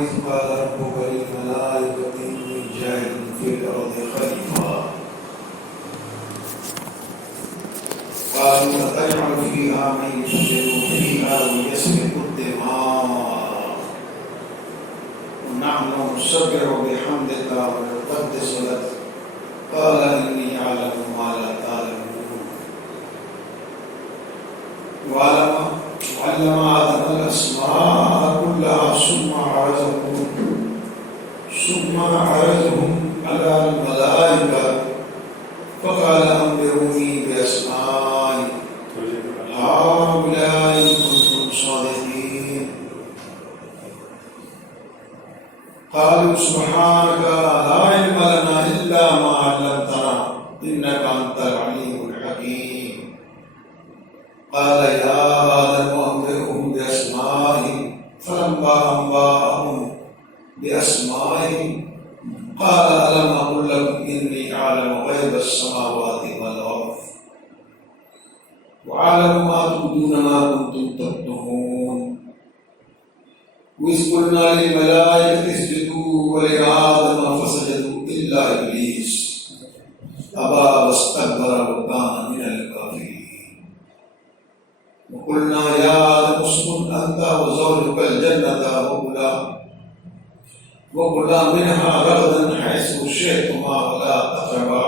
وإذ قال ربك للملائكة إني جاعل في الأرض خليفة قالوا أتجعل فيها من يفسد فيها ويسفك الدماء ونحن نسبح بحمدك ونقدس لك قال إني أعلم ما لا تعلمون وعلم آدم الأسماء كلها ثم عرضهم على الملائكة فقال أنبئوني بأسماء هؤلاء إن كنتم صادقين قالوا سبحانك لا علم لنا إلا ما علمتنا إنك أنت العليم الحكيم قال يا آدم أنبئهم بأسمائهم فلما أنبأهم بأسمائهم قال ألم أقل لكم إني أعلم غيب السماوات والأرض وأعلم ما تبدون ما كنتم تكتمون وإذ قلنا للملائكة اسجدوا ولآدم فسجدوا إلا إبليس أبى واستكبر وكان من الكافرين وقلنا يا آدم اسكن أنت وزوجك الجنة وكلا منها رغدا حيث شئتما ولا تقربا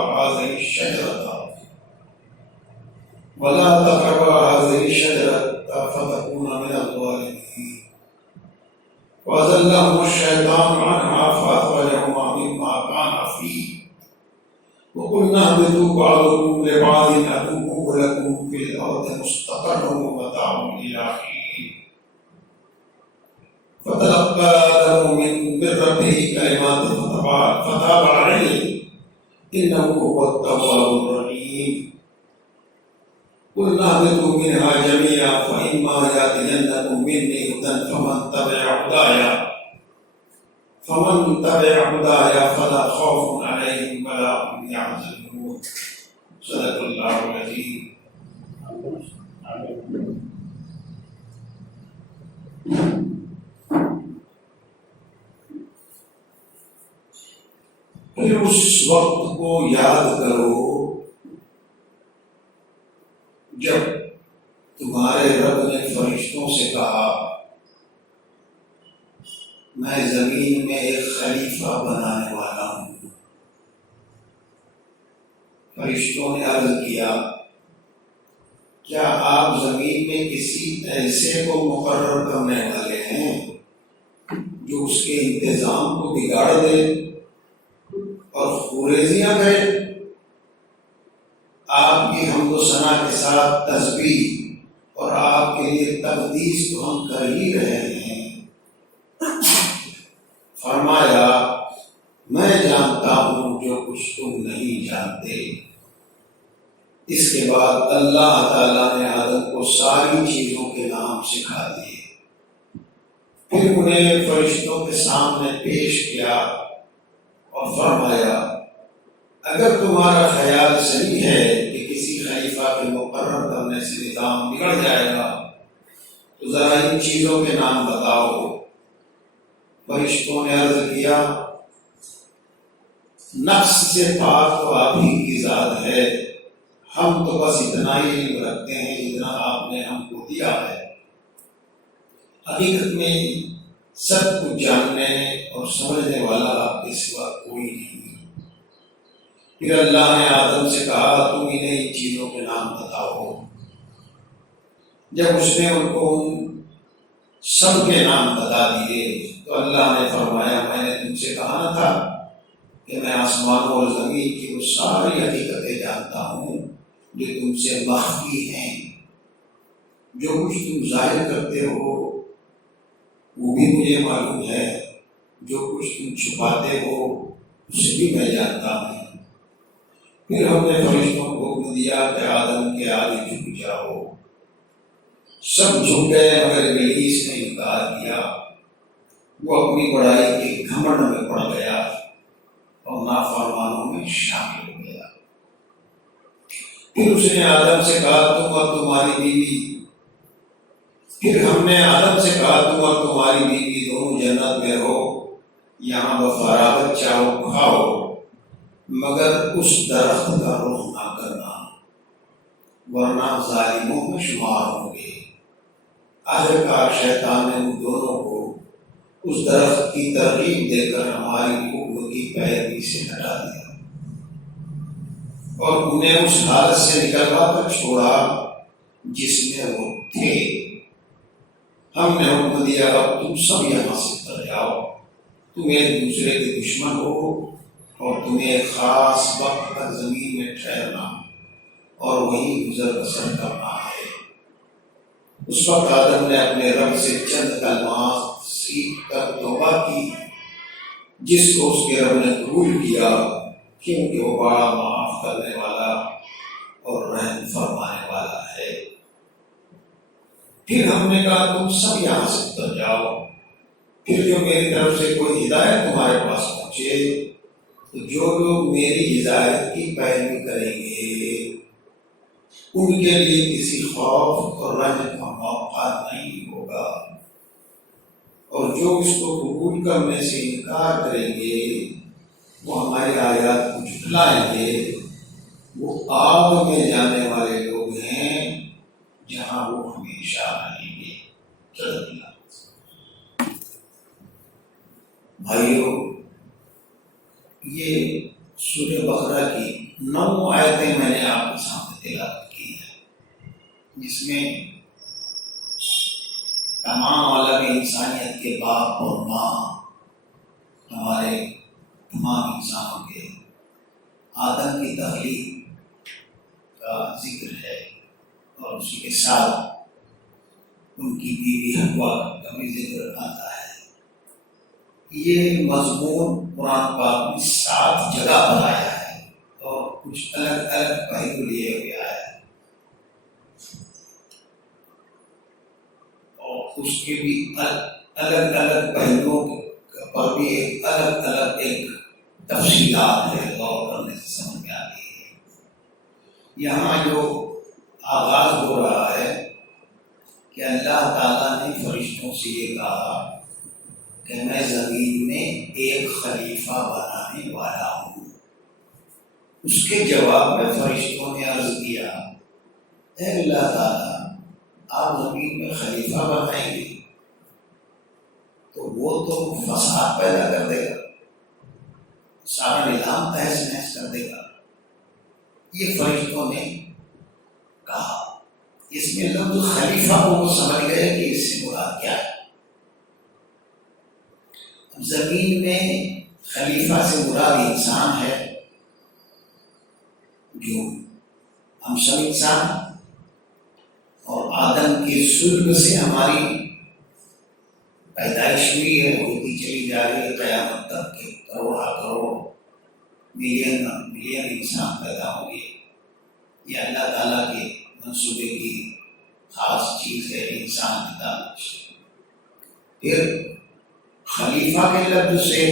هذه الشجرة فتكونا من الظالمين وأزلهم الشيطان عنها فأخرجهما مما كان فيه وقلنا اهبطوا بعضكم لبعض عدو لكم في الأرض مستقر ومتاع إلى حين فتلقى آدم من ربه كلمات فتاب عليه إنه هو التواب الرحيم قلنا اهبطوا منها جميعا فإما يأتينكم مني هدى فمن تبع هدايا فلا خوف عليهم ولا هم يحزنون صدق الله العظيم. پھر اس وقت کو یاد کرو جب تمہارے رب نے فرشتوں سے کہا میں زمین میں ایک خلیفہ بنانے والا ہوں. فرشتوں نے عرض کیا کیا آپ زمین میں کسی ایسے کو مقرر کرنے والے ہیں جو اس کے انتظام کو بگاڑ دے اور خوریزیاں کرے؟ آپ کی حمد و ثنا کے ساتھ تسبیح اور آپ کے لیے تقدیس تو ہم کر ہی رہے ہیں. فرمایا میں جانتا ہوں جو کچھ تم نہیں جانتے. اس کے بعد اللہ تعالیٰ نے آدم کو ساری چیزوں کے نام سکھا دیے. پھر انہیں فرشتوں کے سامنے پیش کیا اور فرمایا اگر تمہارا خیال صحیح ہے کہ کسی خلیفہ کے مقرر کرنے سے نظام بگڑ جائے گا تو ذرا ان چیزوں کے نام بتاؤ. فرشتوں نے عرض کیا نفس سے پاک تو آپ ہی کی ذات ہے، ہم تو بس اتنا ہی علم رکھتے ہیں جتنا آپ نے ہم کو دیا ہے. حقیقت میں سب کچھ جاننے اور سمجھنے والا آپ کے سوا کوئی نہیں. پھر اللہ نے آدم سے کہا تم انہیں ان چیزوں کے نام بتاؤ. جب اس نے ان کو سب کے نام بتا دیے تو اللہ نے فرمایا میں نے تم سے کہا نہ تھا کہ میں آسمانوں اور زمین کی وہ ساری حقیقتیں جانتا ہوں جو تم سے مخفی ہیں. جو کچھ تم ظاہر کرتے ہو وہ بھی مجھے معلوم ہے، جو کچھ تم چھپاتے ہو اسے بھی میں جانتا ہوں. پھر ہم نے فرشتوں کو حکم دیا کہ آدم کے آگے جھک جاؤ. سب جھک گئے مگر ابلیس نے انکار کیا. وہ اپنی بڑائی کے گھمنڈ میں پڑ گیا اور نافرمانوں میں شامل ہو گیا. پھر اس نے آدم سے کہا تم اور تمہاری بیوی پھر ہم نے آدم سے کہا تم اور تمہاری بیوی دونوں جنت میں رہو، یہاں بفراغت چاہو کھاؤ، مگر اس درخت کا رخ نہ کرنا ورنہ ظالموں میں شمار ہوں گے۔ آخرکار شیطان نے ان دونوں کو اس درخت کی ترغیب دے کر ہماری حکم کی پیروی سے ہٹا دیا اور انہیں اس حالت سے نکلوا کر چھوڑا جس میں وہ تھے۔ ہم نے حکم دیا اب تم سب یہاں سے اتر جاؤ، تم ایک دوسرے کے دشمن ہو اور تمہیں ایک خاص وقت تک زمین میں ٹھہرنا اور وہی گزر بسر کرنا ہے۔ اس وقت آدم نے اپنے رب سے چند کلمات سیکھ کر توبہ کی، جس کو اس کے رب نے قبول کیا، کیونکہ وہ بڑا معاف کرنے والا اور رحم فرمانے والا ہے۔ پھر ہم نے کہا تم سب یہاں سے اتر جاؤ، پھر جو میری طرف سے کوئی ہدایت تمہارے پاس پہنچے تو جو لوگ میری ہدایت کی پیروی کریں گے ان کے لیے کسی خوف اور رنج کا موقع نہیں ہوگا، اور جو اس کو قبول کرنے سے انکار کریں گے وہ ہماری آیات کو جھٹلائیں گے، وہ آگ میں جانے والے لوگ ہیں جہاں وہ ہمیشہ رہیں گے۔ بھائیو، یہ سورہ بقرہ کی 9 آیتیں میں نے آپ کے سامنے تلاوت کی ہیں، جس میں تمام عالم انسانیت کے باپ اور ماں، ہمارے تمام انسانوں کے آدم کی تخلیق کا ذکر ہے، اور اسی کے ساتھ ان کی بیوی حوا کا بھی ذکر آتا ہے۔ یہ مضمون قرآن پاک میں 7 جگہ پر آیا ہے اور کچھ الگ الگ پہلو لیے ہوئے آیا ہے، اور اس کے بھی الگ الگ پہلوؤں پر بھی ایک الگ الگ ایک تفصیلات ہے، غور کرنے سے سمجھ میں آتی ہے۔ یہاں جو آغاز ہو رہا ہے کہ اللہ تعالیٰ نے فرشتوں سے یہ کہا کہ میں زمین میں ایک خلیفہ بنانے والا ہوں۔ اس کے جواب میں فرشتوں نے عرض کیا، اے اللہ تعالیٰ، آپ زمین میں خلیفہ بنائیں گے تو وہ تو فساد پیدا کر دے گا، سارا نظام تہس نہس کر دے گا۔ یہ فرشتوں نے کہا۔ اس میں لفظ خلیفہ کو وہ سمجھ گئے کہ اس سے مراد کیا ہے۔ زمین میں خلیفہ سے مراد انسان ہے، جو ہم سب انسان، اور آدم کے سلب سے ہماری پیدائش ہوئی ہے، ہوتی چلی جا رہی ہے قیامت تک کے کروڑ ملین انسان پیدا ہوں گے۔ یہ اللہ تعالیٰ کے منصوبے کی خاص چیز ہے انسان کی تعلق سے۔ پھر خلیفہ کے لفظ سے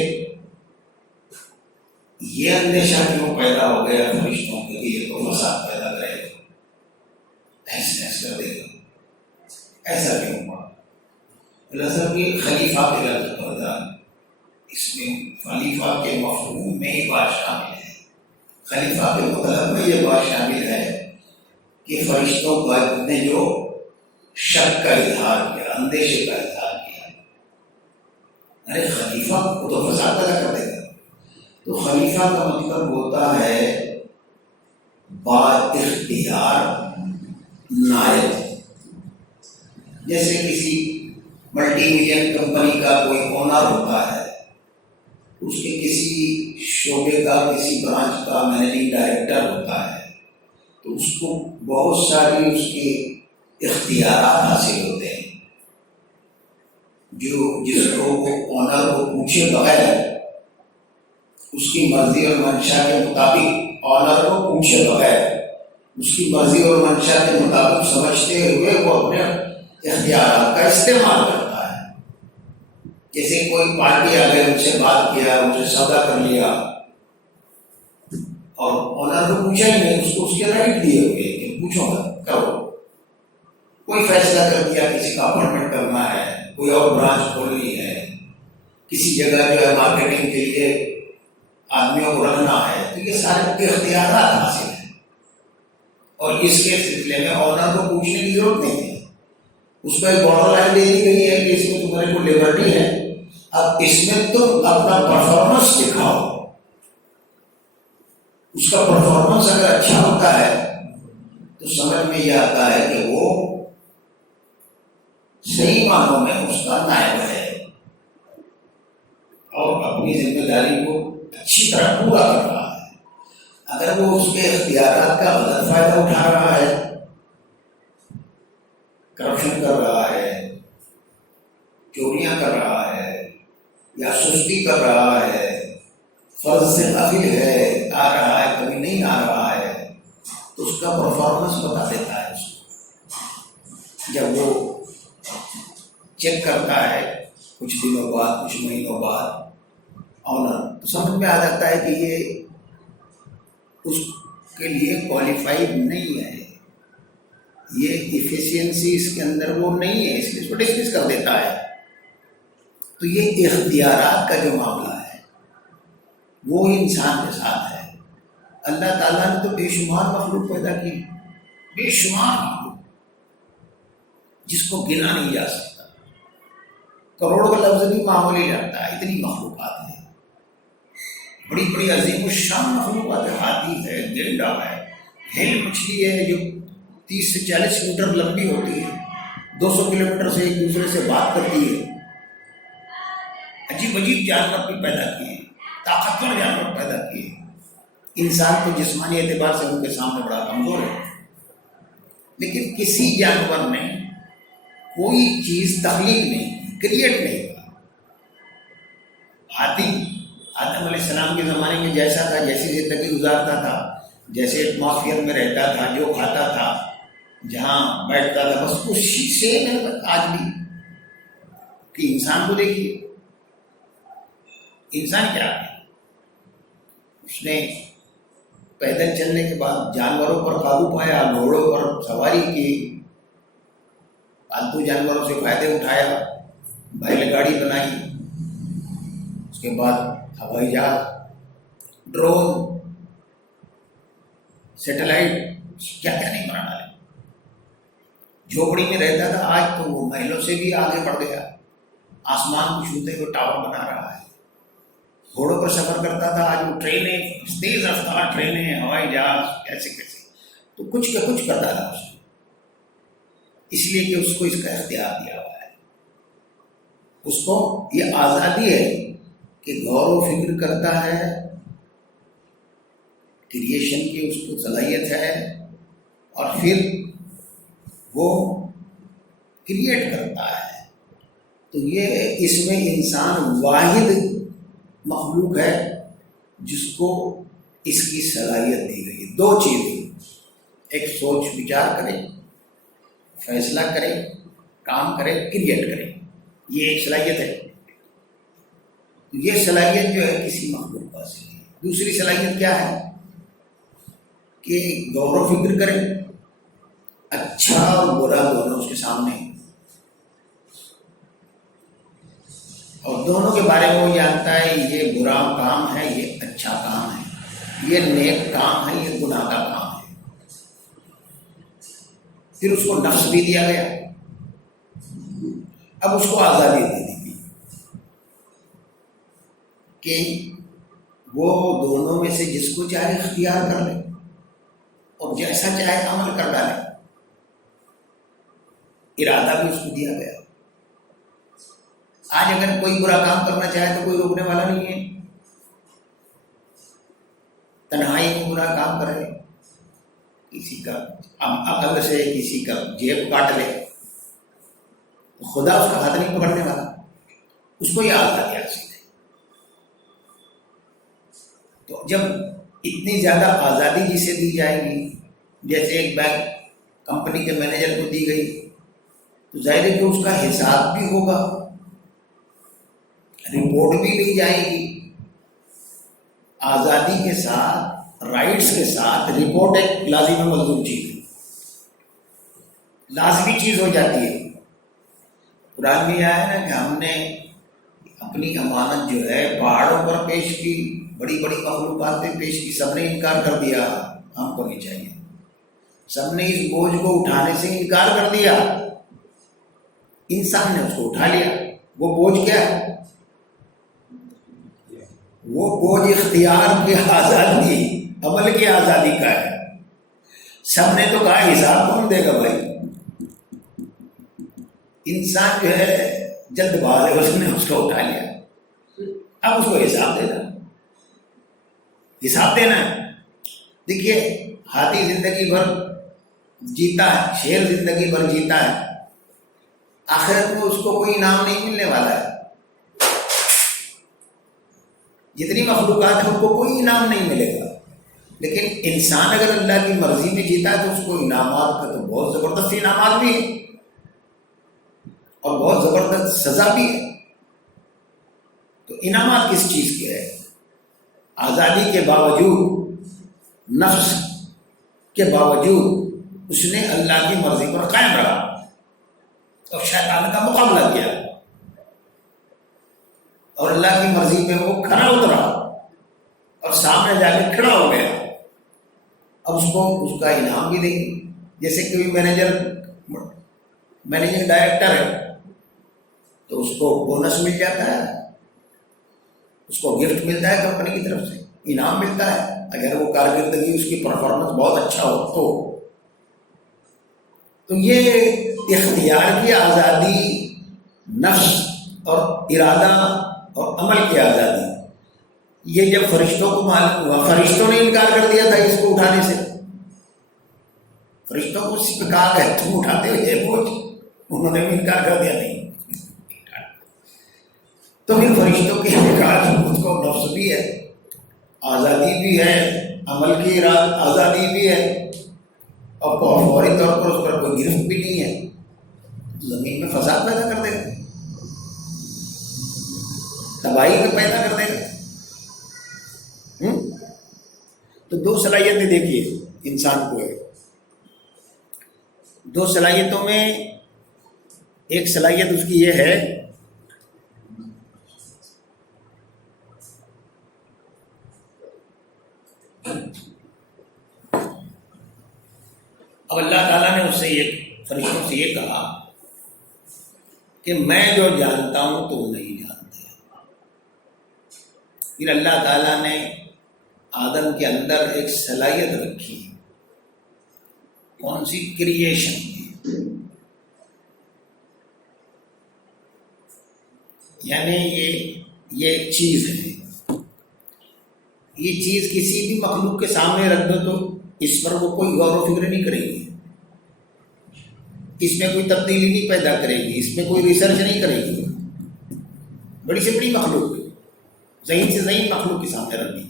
یہ اندیشہ کیوں پیدا ہو گیا فرشتوں کے لیے تو فساد پیدا کرے گا، تہس نہس کر دے گا، ایسا کیوں ہوا؟ لہذا کہ خلیفہ کے لفظ پر اس میں خلیفہ کے مفہوم میں یہ بات شامل ہے، خلیفہ کے مطلب میں یہ بات شامل ہے کہ فرشتوں نے جو شک کا اظہار کیا، اندیشے کا اظہار کیا، ارے خلیفہ کو تو فساد پیدا کر دے گا۔ تو خلیفہ کا مطلب ہوتا ہے با اختیار نائب۔ جیسے کسی ملٹی ملین کمپنی کا کوئی اونر ہوتا ہے، اس کے کسی شعبے کا، کسی برانچ کا مینیجنگ ڈائریکٹر ہوتا ہے، تو اس کو بہت ساری اس کے اختیارات حاصل ہوتے ہیں، جس کو وہ اونر کو پوچھے بغیر، اس کی مرضی اور منشا کے مطابق، اونر کو پوچھے بغیر اس کی مرضی اور منشا کے مطابق سمجھتے ہوئے وہ اپنے اختیارات کا استعمال کرتا ہے۔ جیسے کوئی پارٹی آ گئی، ان سے بات کیا، ان سے سودا کر لیا، اور اونر کو پوچھا ہی نہیں، اس کو اس کے رائٹ دیے ہوئے کہ پوچھو مت، کرو، کوئی کوئی فیصلہ کر دیا کسی کا اپارٹمنٹ کرنا ہے، کوئی اور برانچ کھولنی ہے، کسی جگہ جو ہے مارکیٹنگ کے لیے آدمیوں کو رکھنا ہے، تو یہ سارے اختیارات حاصل ہیں، اور اس کے سلسلے میں آنر کو پوچھنے کی ضرورت نہیں ہے. اس کو ایک بارڈر لائن دے دی گئی ہے کہ اس میں تمہارے کو لیبرٹی ہے، اب اس میں تم اپنا پرفارمنس دکھاؤ. اس کا پرفارمنس اگر اچھا ہوتا ہے تو سمجھ میں یہ آتا ہے کہ وہ صحیح معنوں میں اس کا نائب ہے اور اپنی ذمہ داری کو اچھی طرح پورا کر رہا ہے. اگر وہ اس کے اختیارات کا غلط فائدہ اٹھا رہا ہے، کرپشن کر رہا ہے، چوریاں کر رہا ہے، یا سستی کر رہا ہے، فرض سے غافل ہے، آ رہا ہے کبھی نہیں آ رہا ہے، تو اس کا پرفارمنس بتا دیتا ہے اس کو. جب وہ چیک کرتا ہے کچھ دنوں بعد، کچھ مہینوں بعد آنر، تو سمجھ میں آ جاتا ہے کہ یہ اس کے لیے کوالیفائڈ نہیں ہے، یہ ایفیشینسی اس کے اندر وہ نہیں ہے، اس لیے اس کو ڈسمس کر دیتا ہے. تو یہ اختیارات کا جو معاملہ ہے وہ انسان کے ساتھ ہے. اللہ تعالیٰ نے تو بے شمار مخلوق پیدا کی، بے شمار مخلوق جس کو گنا نہیں جا سکتا. کروڑ کا لفظ بھی معمولی لگتا ہے، اتنی مخلوقات ہیں، بڑی بڑی عظیم الشان مخلوقات ہے. ہاتھی ہے، گینڈا ہے، ہیل مچھلی ہے جو 30 سے 40 میٹر لمبی ہوتی ہے، 200 کلومیٹر سے ایک دوسرے سے بات کرتی ہے. عجیب عجیب جانور بھی پیدا کیے، طاقتور جانور پیدا کیے. انسان تو جسمانی اعتبار سے ان کے سامنے بڑا کمزور ہے، لیکن کسی جانور نے کوئی چیز تخلیق نہیں، کریٹ نہیں کی. ہاتھی آدم علیہ السلام کے زمانے میں جیسا تھا، جیسی زندگی گزارتا تھا، جیسے ایٹماسفیئر میں رہتا تھا، جو کھاتا تھا، جہاں بیٹھتا تھا، بس اسی سیم ہے آج بھی. کہ انسان کو دیکھیے، انسان کیا ہے، اس نے پیدل چلنے کے بعد جانوروں پر قابو پایا، گھوڑوں پر سواری کی، پالتو جانوروں سے فائدے اٹھایا، بیل گاڑی بنائی، اس کے بعد ہوائی جہاز، ڈرون، سیٹلائٹ، کیا کیا نہیں بنا ڈالے. جھوپڑی میں رہتا تھا، آج تو وہ محلوں سے بھی آگے بڑھ گیا، آسمان کو چھوتے ہوئے ٹاور بنا رہا ہے. گھوڑوں پر سفر کرتا تھا، آج وہ ٹرینیں، تیز رفتار ٹرینیں، ہوائی جہاز، کیسے کیسے، تو کچھ کا کچھ کرتا تھا اس کو، اس لیے کہ اس کو اس کا اختیار دیا ہوا ہے. اس کو یہ آزادی ہے کہ غور و فکر کرتا ہے، کریشن کی اس کو صلاحیت ہے، اور پھر وہ کریٹ کرتا ہے. تو یہ اس میں انسان واحد مخلوق ہے جس کو اس کی صلاحیت دی گئی ہے. 2 چیزیں، ایک سوچ وچار کرے، فیصلہ کرے، کام کرے، کریٹ کرے، یہ ایک صلاحیت ہے. یہ صلاحیت جو ہے کسی مخلوق پاس نہیں ہے. دوسری صلاحیت کیا ہے کہ غور و فکر کرے، اچھا اور برا دونوں اس کے سامنے، اور دونوں کے بارے میں وہ جانتا ہے یہ برا کام ہے، یہ اچھا کام ہے، یہ نیک کام ہے، یہ گناہ کا کام ہے. پھر اس کو نفس بھی دیا گیا، اب اس کو آزادی دے دی گئی کہ وہ دونوں میں سے جس کو چاہے اختیار کر لے اور جیسا چاہے عمل کر ڈالے. ارادہ بھی اس کو دیا گیا. آج اگر کوئی برا کام کرنا چاہے تو کوئی روکنے والا نہیں ہے. تنہائی میں برا کام کرے، کسی کا عقل سے کسی کا جیب کاٹ لے، خدا اس کا ہاتھ نہیں پکڑنے والا. اس کو یہ آزادی حاصل ہے. تو جب اتنی زیادہ آزادی جسے دی جائے گی، جیسے ایک بینک کمپنی کے مینیجر کو دی گئی، تو ظاہر ہے کہ اس کا حساب بھی ہوگا، رپورٹ بھی لی جائے گی. آزادی کے ساتھ، رائٹس کے ساتھ رپورٹ ایک لازم ملزوم چیز ہے. لازمی چیز ہو جاتی ہے۔ قرآن میں آیا ہے نا کہ ہم نے اپنی امانت جو ہے پہاڑوں پر پیش کی، بڑی بڑی مخلوقات پہ پیش کی، سب نے انکار کر دیا۔ ہم کو نہیں چاہیے، سب نے اس بوجھ کو اٹھانے سے انکار کر دیا، انسان نے اس کو اٹھا لیا۔ وہ بوجھ کیا ہے؟ وہ بوجھ اختیار کی آزادی، عمل کی آزادی کا ہے۔ سب نے تو کہا حساب کون دے گا بھائی؟ انسان جو ہے جلد باز ہے، اس نے اس کو اٹھا لیا، اب اس کو حساب دینا، حساب دینا ہے۔ دیکھیے ہاتھی زندگی بھر جیتا ہے، شیر زندگی بھر جیتا ہے، آخرت میں اس کو کوئی انعام نہیں ملنے والا ہے۔ جتنی مخلوقات ہیں ان کو کوئی انعام نہیں ملے گا، لیکن انسان اگر اللہ کی مرضی میں جیتا ہے تو اس کو انعامات کا تو بہت زبردست انعامات بھی ہے اور بہت زبردست سزا بھی ہے۔ تو انعامات کس چیز کے ہے؟ آزادی کے باوجود، نفس کے باوجود اس نے اللہ کی مرضی پر قائم رہا اور شیطان کا مقابلہ کیا اور اللہ کی مرضی پہ وہ کھڑا اترا اور سامنے جا کے کھڑا ہو گیا۔ اب اس کو اس کا انعام بھی دیں گے، جیسے کوئی مینیجنگ ڈائریکٹر ہے تو اس کو بونس مل جاتا ہے، اس کو گفٹ ملتا ہے کمپنی کی طرف سے، انعام ملتا ہے اگر وہ کارکردگی اس کی پرفارمنس بہت اچھا ہو تو یہ اختیار کی آزادی، نفس اور ارادہ اور عمل کی آزادی، یہ جب فرشتوں کو معلوم ہوا، فرشتوں نے انکار کر دیا تھا اس کو اٹھانے سے۔ فرشتوں کو صرف کہا کہ تم اٹھاتے ہو یہ بوجھ، انہوں نے بھی انکار کر دیا نہیں۔ تو پھر فرشتوں کے انکار خود کو نفس بھی ہے، آزادی بھی ہے، عمل کی آزادی بھی ہے، اور فوری طور پر اس پر کوئی گرفت بھی نہیں ہے، زمین میں فساد پیدا کر دے گا، تباہی کو پیدا کر دے گا۔ تو دو صلاحیتیں دیکھیے انسان کو ہے، دو صلاحیتوں میں ایک صلاحیت اس کی یہ ہے اب اللہ تعالیٰ نے اس سے فرشتوں سے یہ کہا کہ میں جو جانتا ہوں تو نہیں جانتے۔ پھر اللہ تعالیٰ نے آدم کے اندر ایک صلاحیت رکھی، کون سی؟ کریشن کی، یعنی یہ ایک چیز ہے، یہ چیز کسی بھی مخلوق کے سامنے رکھ دو تو اس پر وہ کوئی غور و فکر نہیں کرے گی، اس میں کوئی تبدیلی نہیں پیدا کرے گی، اس میں کوئی ریسرچ نہیں کرے گی۔ بڑی سے بڑی مخلوق، ذہین سے ذہین مخلوق کے سامنے رکھ دی۔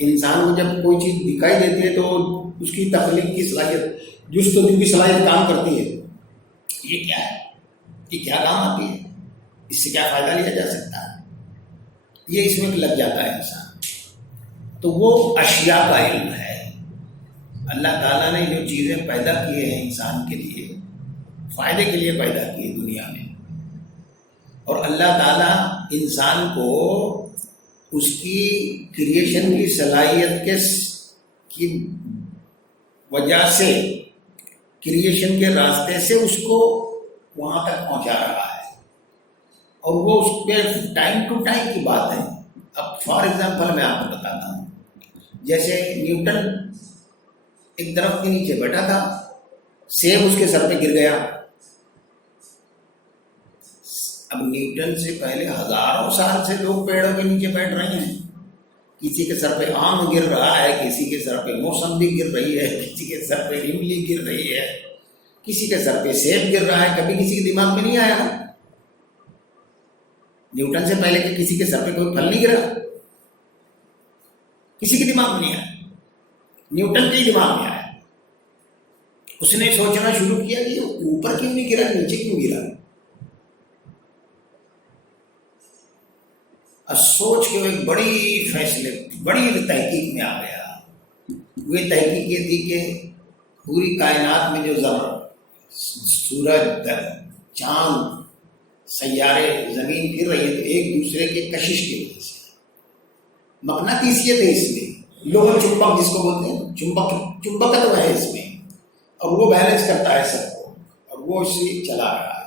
انسان کو جب کوئی چیز دکھائی دیتی ہے تو اس کی تخلیق کی صلاحیت، جستجو کی صلاحیت کام کرتی ہے، یہ کیا ہے، یہ کیا کام آتی ہے، اس سے کیا فائدہ لیا جا سکتا ہے، یہ اس میں لگ جاتا ہے انسان۔ تو وہ اشیاء کا علم ہے۔ اللہ تعالیٰ نے جو چیزیں پیدا کیے ہیں انسان کے لیے، فائدے کے لیے پیدا کیے دنیا میں، اور اللہ تعالیٰ انسان کو اس کی کریشن کی صلاحیت کی وجہ سے، کریشن کے راستے سے اس کو وہاں تک پہنچا رہا ہے، اور وہ اس پہ ٹائم ٹو ٹائم کی بات ہے۔ اب فار ایگزامپل میں آپ کو بتاتا ہوں، جیسے نیوٹن ایک درخت کے نیچے بیٹھا تھا، سیب اس کے سر پہ گر گیا۔ اب نیوٹن سے پہلے ہزاروں سال سے لوگ پیڑوں کے نیچے بیٹھ رہے ہیں، کسی کے سر پہ آم گر رہا ہے، کسی کے سر پہ موسمبی گر رہی ہے، کسی کے سر پہ املی گر رہی ہے، کسی کے سر پہ سیب گر رہا ہے۔ کبھی کسی کے دماغ میں نہیں آیا نیوٹن سے پہلے کہ کسی کے سر پہ کوئی پھل نہیں گرا، کسی کے دماغ میں نہیں آیا، نیوٹن کے ہی دماغ میں آیا۔ اس نے سوچنا شروع کیا کہ اوپر کیوں نہیں گرا، نیچے کیوں گرا۔ اب سوچ کے وہ ایک بڑی تحقیق میں آ گیا۔ وہ تحقیق یہ تھی کہ پوری کائنات میں جو سورج، چاند، سیارے، زمین پھر رہی ہے تو ایک دوسرے کے کشش کی وجہ سے، مقناطیسیت ہے اس میں، لوہ چمبک جس کو بولتے ہیں، چمبکت ہے اس میں، اور وہ بیلنس کرتا ہے سب کو، اور وہ اسے چلا رہا ہے.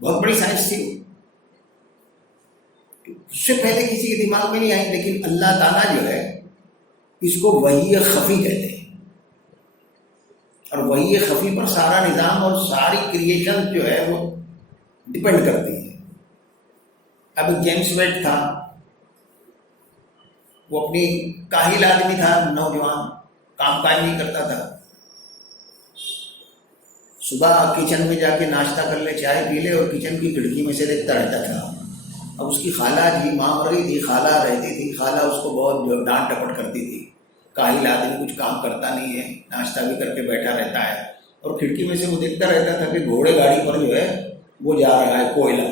بہت بڑی سائنس تھی وہ، اس سے پہلے کسی کے دماغ میں نہیں آئی. لیکن اللہ تعالیٰ جو ہے اس کو وحی خفی کہتے ہیں، اور وحی خفی پر سارا نظام اور ساری کریشن جو ہے وہ ڈپینڈ کرتی ہے. اب جیمس ویب تھا، وہ اپنی کاہل آدمی تھا، نوجوان، کام کاج نہیں کرتا تھا. صبح کچن میں جا کے ناشتہ کر لے، چائے پی لے، اور کچن کی کھڑکی میں سے دیکھتا رہتا تھا. اب اس کی خالہ جی، ماں مر رہی تھی، خالہ رہتی تھی، خالہ اس کو بہت ڈانٹ ڈپٹ کرتی تھی، کاہل آدمی کچھ کام کرتا نہیں ہے، ناشتہ بھی کر کے بیٹھا رہتا ہے. اور کھڑکی میں سے وہ دیکھتا رہتا تھا کہ گھوڑے گاڑی پر جو ہے وہ جا رہا ہے کوئلہ،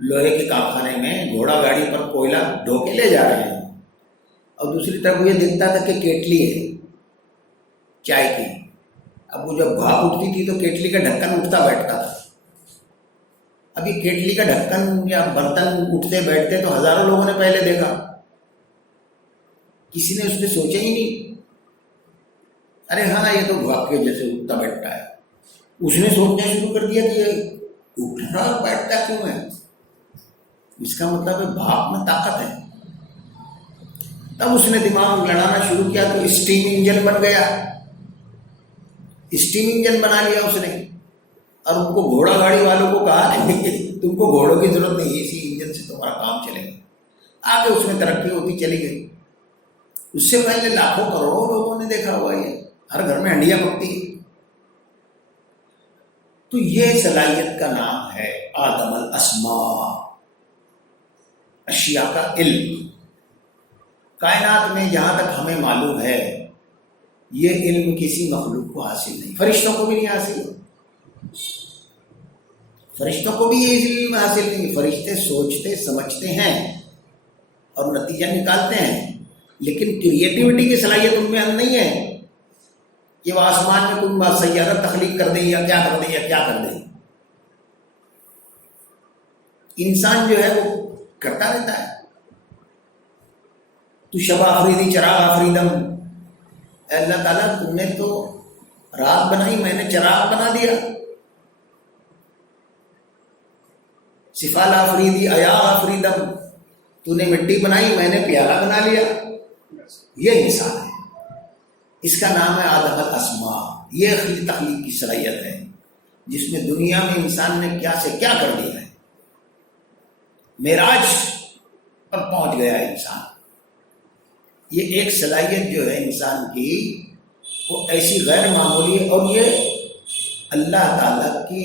لوہے کے کارخانے میں گھوڑا گاڑی پر کوئلہ ڈھو کے لے جا رہے ہیں. اور دوسری طرف یہ دیکھتا تھا کہ کیٹلی ہے چائے کی. اب وہ جب بھاپ اٹھتی تھی تو کیٹلی کا ڈھکن اٹھتا بیٹھتا تھا. اب یہ کیٹلی کا ڈھکن یا برتن اٹھتے بیٹھتے تو ہزاروں لوگوں نے پہلے دیکھا، کسی نے اس پہ سوچا ہی نہیں. ارے ہاں یہ تو بھاپ کے جیسے اٹھتا بیٹھتا ہے. اس نے سوچنا شروع کر دیا کہ یہ اٹھ رہا بیٹھتا کیوں ہے، اس کا مطلب ہے بھاپ میں طاقت ہے. تب اس نے دماغ لڑانا شروع کیا تو اسٹیم انجن بن گیا. اسٹیم انجن بنا لیا اس نے، اور ان کو گھوڑا گاڑی والوں کو کہا نہیں کہ تم کو گھوڑوں کی ضرورت نہیں، اسی انجن سے تمہارا کام چلے گا. آگے اس میں ترقی ہوتی چلی گئی. اس سے پہلے لاکھوں کروڑوں لوگوں نے دیکھا ہوا ہے، ہر گھر میں ہنڈیاں پکتی ہے. تو یہ صلاحیت کا نام ہے عالم الاسماء، اشیاء کا علم. کائنات میں جہاں تک ہمیں معلوم ہے یہ علم کسی مخلوق کو حاصل نہیں، فرشتوں کو بھی نہیں حاصل. فرشتوں کو بھی یہ علم حاصل نہیں. فرشتے سوچتے سمجھتے ہیں اور نتیجہ نکالتے ہیں، لیکن کریٹیوٹی کی صلاحیت ان میں نہیں ہے کہ وہ آسمان میں کوئی سیارہ تخلیق کر دیں یا کیا کر دیں یا کیا کر دیں. انسان جو ہے وہ کرتا رہتا ہے. تو شب آفریدی چراغ آفریدم، اے اللہ تعالیٰ تم نے تو رات بنائی، میں نے چراغ بنا دیا. سفال آفریدی ایا آفریدم، تو نے مٹی بنائی، میں نے پیالہ بنا لیا. یہ انسان ہے، اس کا نام ہے عالم الاسماء. یہ تخلیق کی صلاحیت ہے جس میں دنیا میں انسان نے کیا سے کیا کر دیا ہے. معراج پر پہنچ گیا ہے انسان. یہ ایک صلاحیت جو ہے انسان کی وہ ایسی غیر معمولی ہے، اور یہ اللہ تعالیٰ کی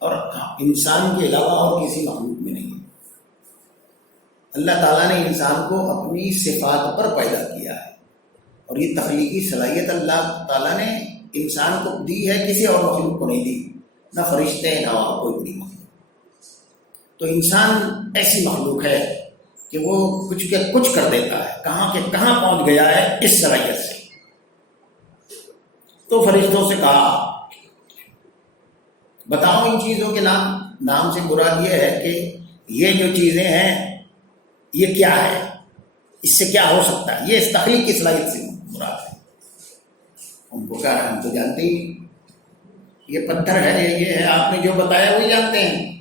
اور انسان کے علاوہ اور کسی مخلوق میں نہیں ہے. اللہ تعالیٰ نے انسان کو اپنی صفات پر پیدا کیا ہے، اور یہ تخلیقی صلاحیت اللہ تعالیٰ نے انسان کو دی ہے، کسی اور مخلوق کو نہیں دی، نہ فرشتے نہ کوئی بڑی مخلوق. تو انسان ایسی مخلوق ہے کہ وہ کچھ کے کچھ کر دیتا ہے، کہاں کے کہاں پہنچ گیا ہے اس صلاحیت سے. تو فرشتوں سے کہا بتاؤ ان چیزوں کے نام. نام سے مراد یہ ہے کہ یہ جو چیزیں ہیں یہ کیا ہے، اس سے کیا ہو سکتا ہے. یہ اس تخلیق کی صلاحیت سے مراد ہے. ان کو کہا ہم تو جانتے ہی، یہ پتھر ہے، یہ ہے، آپ نے جو بتایا وہی جانتے ہیں،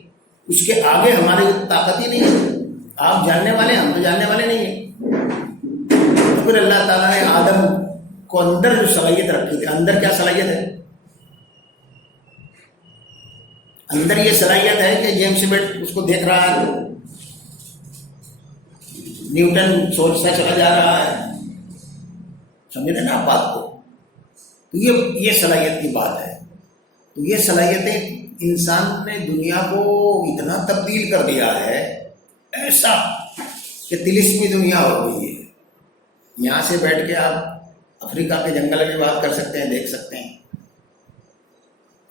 اس کے آگے ہماری طاقت ہی نہیں ہے. آپ جاننے والے، ہم تو جاننے والے نہیں ہیں. تو پھر اللہ تعالیٰ نے آدم کو اندر جو صلاحیت رکھی تھی، اندر کیا صلاحیت ہے؟ اندر یہ صلاحیت ہے کہ جیمس ویب اس کو دیکھ رہا ہے، نیوٹن سوچتا چلا جا رہا ہے. سمجھ رہے نا آپ بات کو؟ تو یہ صلاحیت کی بات ہے. تو یہ صلاحیتیں انسان نے دنیا کو اتنا تبدیل کر دیا ہے ایسا کہ تلسمی دنیا ہو گئی ہے. یہاں سے بیٹھ کے آپ افریقہ کے جنگل میں بات کر سکتے ہیں، دیکھ سکتے ہیں.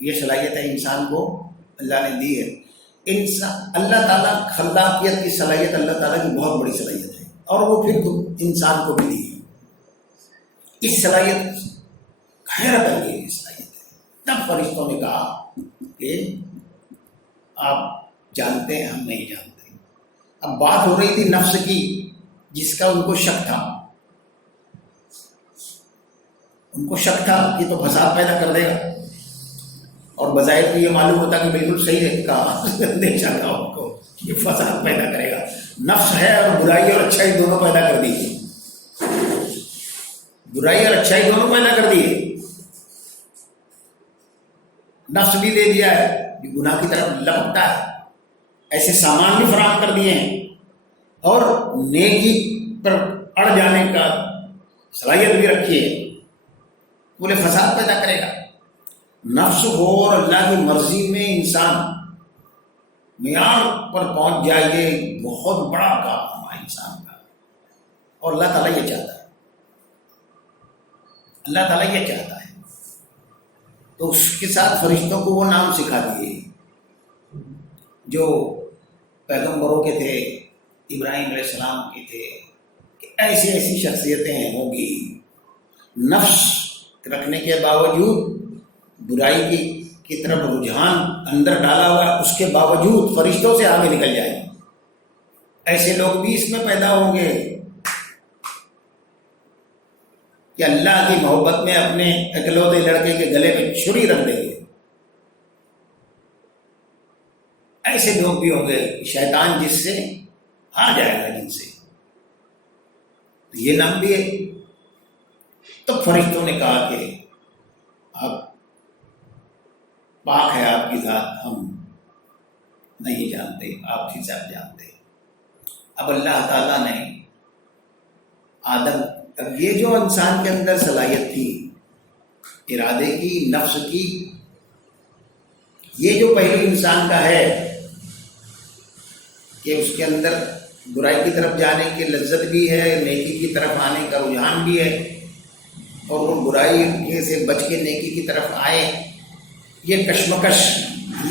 یہ صلاحیتیں انسان کو اللہ نے دی ہے. انسان اللہ تعالیٰ خلاقیت کی صلاحیت اللہ تعالیٰ کی بہت بڑی صلاحیت ہے، اور وہ پھر انسان کو بھی دی ہے. اس صلاحیت حیرت انگیز صلاحیت ہے. تب فرشتوں نے کہا کہ آپ جانتے ہیں ہم نہیں جانتے. اب بات ہو رہی تھی نفس کی جس کا ان کو شک تھا. ان کو شک تھا کہ تو فساد پیدا کر دے گا، اور بظاہر تو یہ معلوم ہوتا کہ بالکل صحیح ہے کہا دیکھا تھا ان کو یہ فساد پیدا کرے گا. نفس ہے اور برائی اور اچھائی دونوں پیدا کر دی، برائی اور اچھائی دونوں پیدا کر دی. نفس بھی دے دیا ہے کہ گناہ کی طرف لپکتا ہے، ایسے سامان بھی فراہم کر دیے ہیں، اور نیکی پر اڑ جانے کا صلاحیت بھی رکھی ہے. بولے فساد پیدا کرے گا. نفس ہو اور اللہ کی مرضی میں انسان معیار پر پہنچ جائے، یہ بہت بڑا کام ہے انسان کا. اور اللہ تعالیٰ یہ چاہتا ہے، اللہ تعالیٰ یہ چاہتا ہے. تو اس کے ساتھ فرشتوں کو وہ نام سکھا دیے جو پیغمبروں کے تھے، ابراہیم علیہ السلام کے تھے، کہ ایسی ایسی شخصیتیں ہوں گی. نفس رکھنے کے باوجود برائی کی طرف رجحان اندر ڈالا ہوا ہے، اس کے باوجود فرشتوں سے آگے نکل جائیں گے. ایسے لوگ بھی اس میں پیدا ہوں گے کہ اللہ کی محبت میں اپنے اکلوتے لڑکے کے گلے میں چھری رکھ دیں گے. ایسے لوگ بھی ہوں گے شیطان جس سے ہار جائے گا، جن سے. یہ نام بھی ہے. تو فرشتوں نے کہا کہ آپ پاک ہے آپ کی ذات، ہم نہیں جانتے، آپ ہی سب جانتے. اب اللہ تعالیٰ نے آدم، اب یہ جو انسان کے اندر صلاحیت تھی ارادے کی، نفس کی، یہ جو پہلے انسان کا ہے کہ اس کے اندر برائی کی طرف جانے کی لذت بھی ہے، نیکی کی طرف آنے کا رجحان بھی ہے، اور وہ برائی سے بچ کے نیکی کی طرف آئے، یہ کشمکش،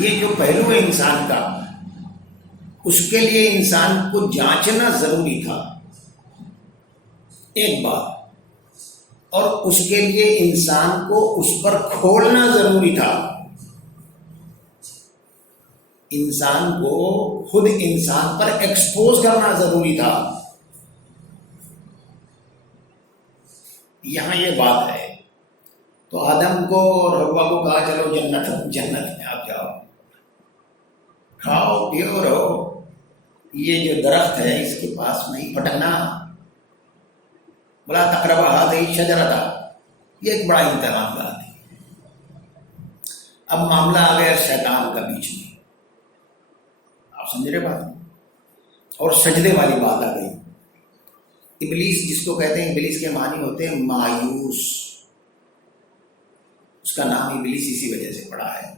یہ جو پہلو ہے انسان کا، اس کے لیے انسان کو جانچنا ضروری تھا ایک بات، اور اس کے لیے انسان کو اس پر کھولنا ضروری تھا. انسان کو خود انسان پر ایکسپوز کرنا ضروری تھا. یہاں یہ بات ہے. تو آدم کو اور حوا کو کہا چلو جنت میں آپ جاؤ، کھاؤ پیو رہو، یہ جو درخت ہے اس کے پاس نہیں پھٹکنا. بلا تقربا هذه الشجرة، یہ ایک بڑا امتحان بات ہے. اب معاملہ آ گیا شیطان کا بیچ میں، آپ سمجھ رہے بات، اور سجدے والی بات آ گئی. ابلیس جس کو کہتے ہیں، ابلیس کے معنی ہوتے ہیں مایوس. اس کا نام ابلیس اسی وجہ سے پڑا ہے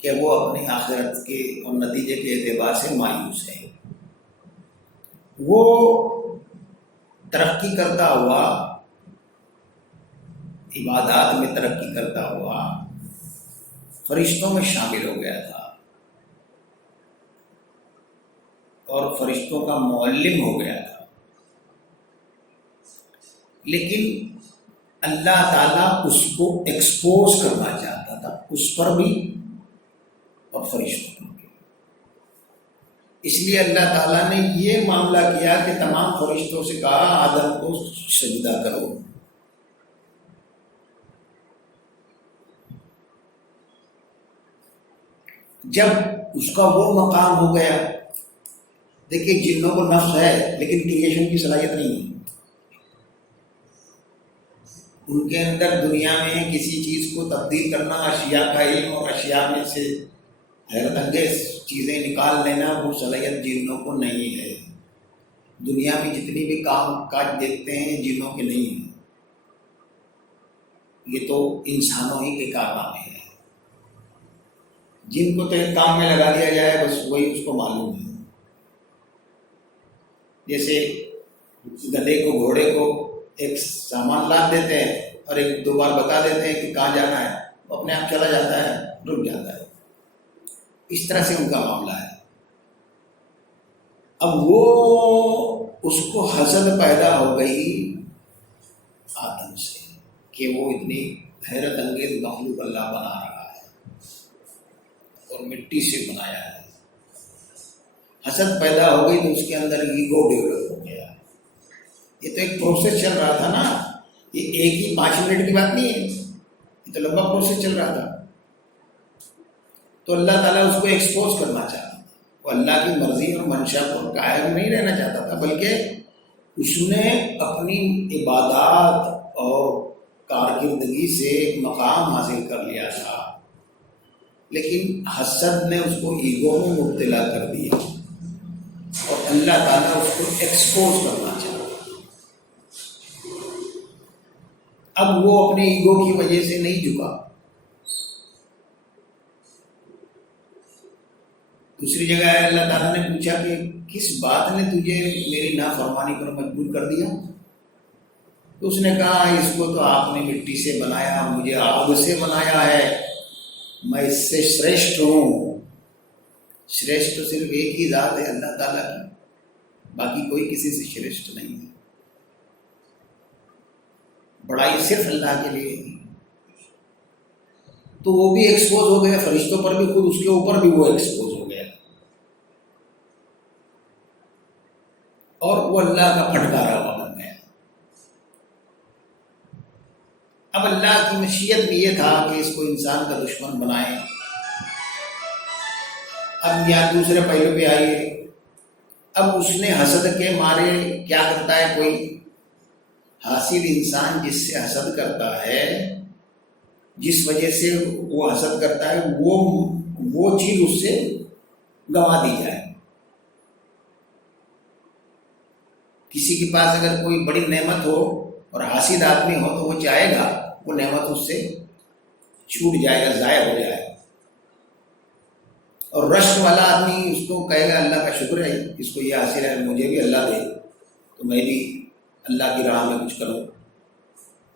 کہ وہ اپنی آخرت کے اور نتیجے کے اعتبار سے مایوس ہے. وہ ترقی کرتا ہوا، عبادات میں ترقی کرتا ہوا فرشتوں میں شامل ہو گیا تھا، اور فرشتوں کا معلم ہو گیا تھا. لیکن اللہ تعالیٰ اس کو ایکسپوز کرنا چاہتا تھا، اس پر بھی اور فرشتوں پر بھی. اس لیے اللہ تعالیٰ نے یہ معاملہ کیا کہ تمام فرشتوں سے کہا آدم کو سجدہ کرو. جب اس کا وہ مقام ہو گیا، دیکھیے جنوں کو نفس ہے لیکن کریشن کی صلاحیت نہیں ہے. ان کے اندر دنیا میں کسی چیز کو تبدیل کرنا، اشیاء کا علم اور اشیاء میں سے حیرت انگیز چیزیں نکال لینا، وہ صلاحیت جنوں کو نہیں ہے. دنیا میں جتنی بھی کام کاج دیکھتے ہیں جنوں کے نہیں ہیں، یہ تو انسانوں ہی کے کارنامے ہیں. جن کو تو ایک کام میں لگا دیا جائے بس وہی اس کو معلوم ہے. جیسے گدھے کو گھوڑے کو ایک سامان لاد دیتے ہیں اور ایک دو بار بتا دیتے ہیں کہ کہاں جانا ہے، وہ اپنے آپ چلا جاتا ہے، رک جاتا ہے. اس طرح سے ان کا معاملہ ہے. اب وہ اس کو حسد پیدا ہو گئی آدم سے کہ وہ اتنی حیرت انگیز مخلوق اللہ بنا رہا ہے اور مٹی سے بنایا ہے. حسد پیدا ہو گئی تو اس کے اندر ایگو ڈیولپ ہو گیا. یہ تو ایک پروسیس چل رہا تھا نا, یہ ایک ہی 5 منٹ کی بات نہیں ہے, یہ تو لمبا پروسیس چل رہا تھا. تو اللہ تعالیٰ اس کو ایکسپوز کرنا چاہتا تھا. وہ اللہ کی مرضی اور منشا کو قائم نہیں رہنا چاہتا تھا, بلکہ اس نے اپنی عبادات اور کارکردگی سے ایک مقام حاصل کر لیا تھا, لیکن حسد نے اس کو ایگو میں مبتلا کر دیا اور اللہ تعالیٰ اس کو ایکسپوز کرنا چاہتا. اب وہ اپنے ایگو کی وجہ سے نہیں جھکا. دوسری جگہ ہے اللہ تعالیٰ نے پوچھا کہ کس بات نے تجھے میری نافرمانی پر مجبور کر دیا؟ تو اس نے کہا اس کو تو آپ نے مٹی سے بنایا, مجھے آگ سے بنایا ہے, میں اس سے شریشٹھ ہوں. شریشٹھ صرف ایک ہی ذات ہے اللہ تعالیٰ کی, باقی کوئی کسی سے شریشٹھ نہیں ہے. بڑائی صرف اللہ کے لیے. تو وہ بھی ایکسپوز ہو گیا, فرشتوں پر بھی, خود اس کے اوپر بھی وہ ایکسپوز ہو گیا اور وہ اللہ کا پھٹکارا ہوا بن گیا. اب اللہ کی مشیت میں یہ تھا کہ اس کو انسان کا دشمن بنائے. اب یا دوسرے پہلو پہ آئیے. اب اس نے حسد کے مارے کیا کرتا ہے, کوئی حاصل انسان جس سے حسد کرتا ہے, جس وجہ سے وہ حسد کرتا ہے, وہ چیز اس سے گنوا دی جائے. کسی کے پاس اگر کوئی بڑی نعمت ہو اور حاسد آدمی ہو تو وہ چاہے گا وہ نعمت اس سے چھوٹ جائے گا, ضائع ہو جائے گا. اور رشک والا آدمی اس کو کہے گا اللہ کا شکر ہے اس کو یہ حاصل ہے, مجھے بھی اللہ دے تو میں بھی اللہ کی راہ میں کچھ کروں,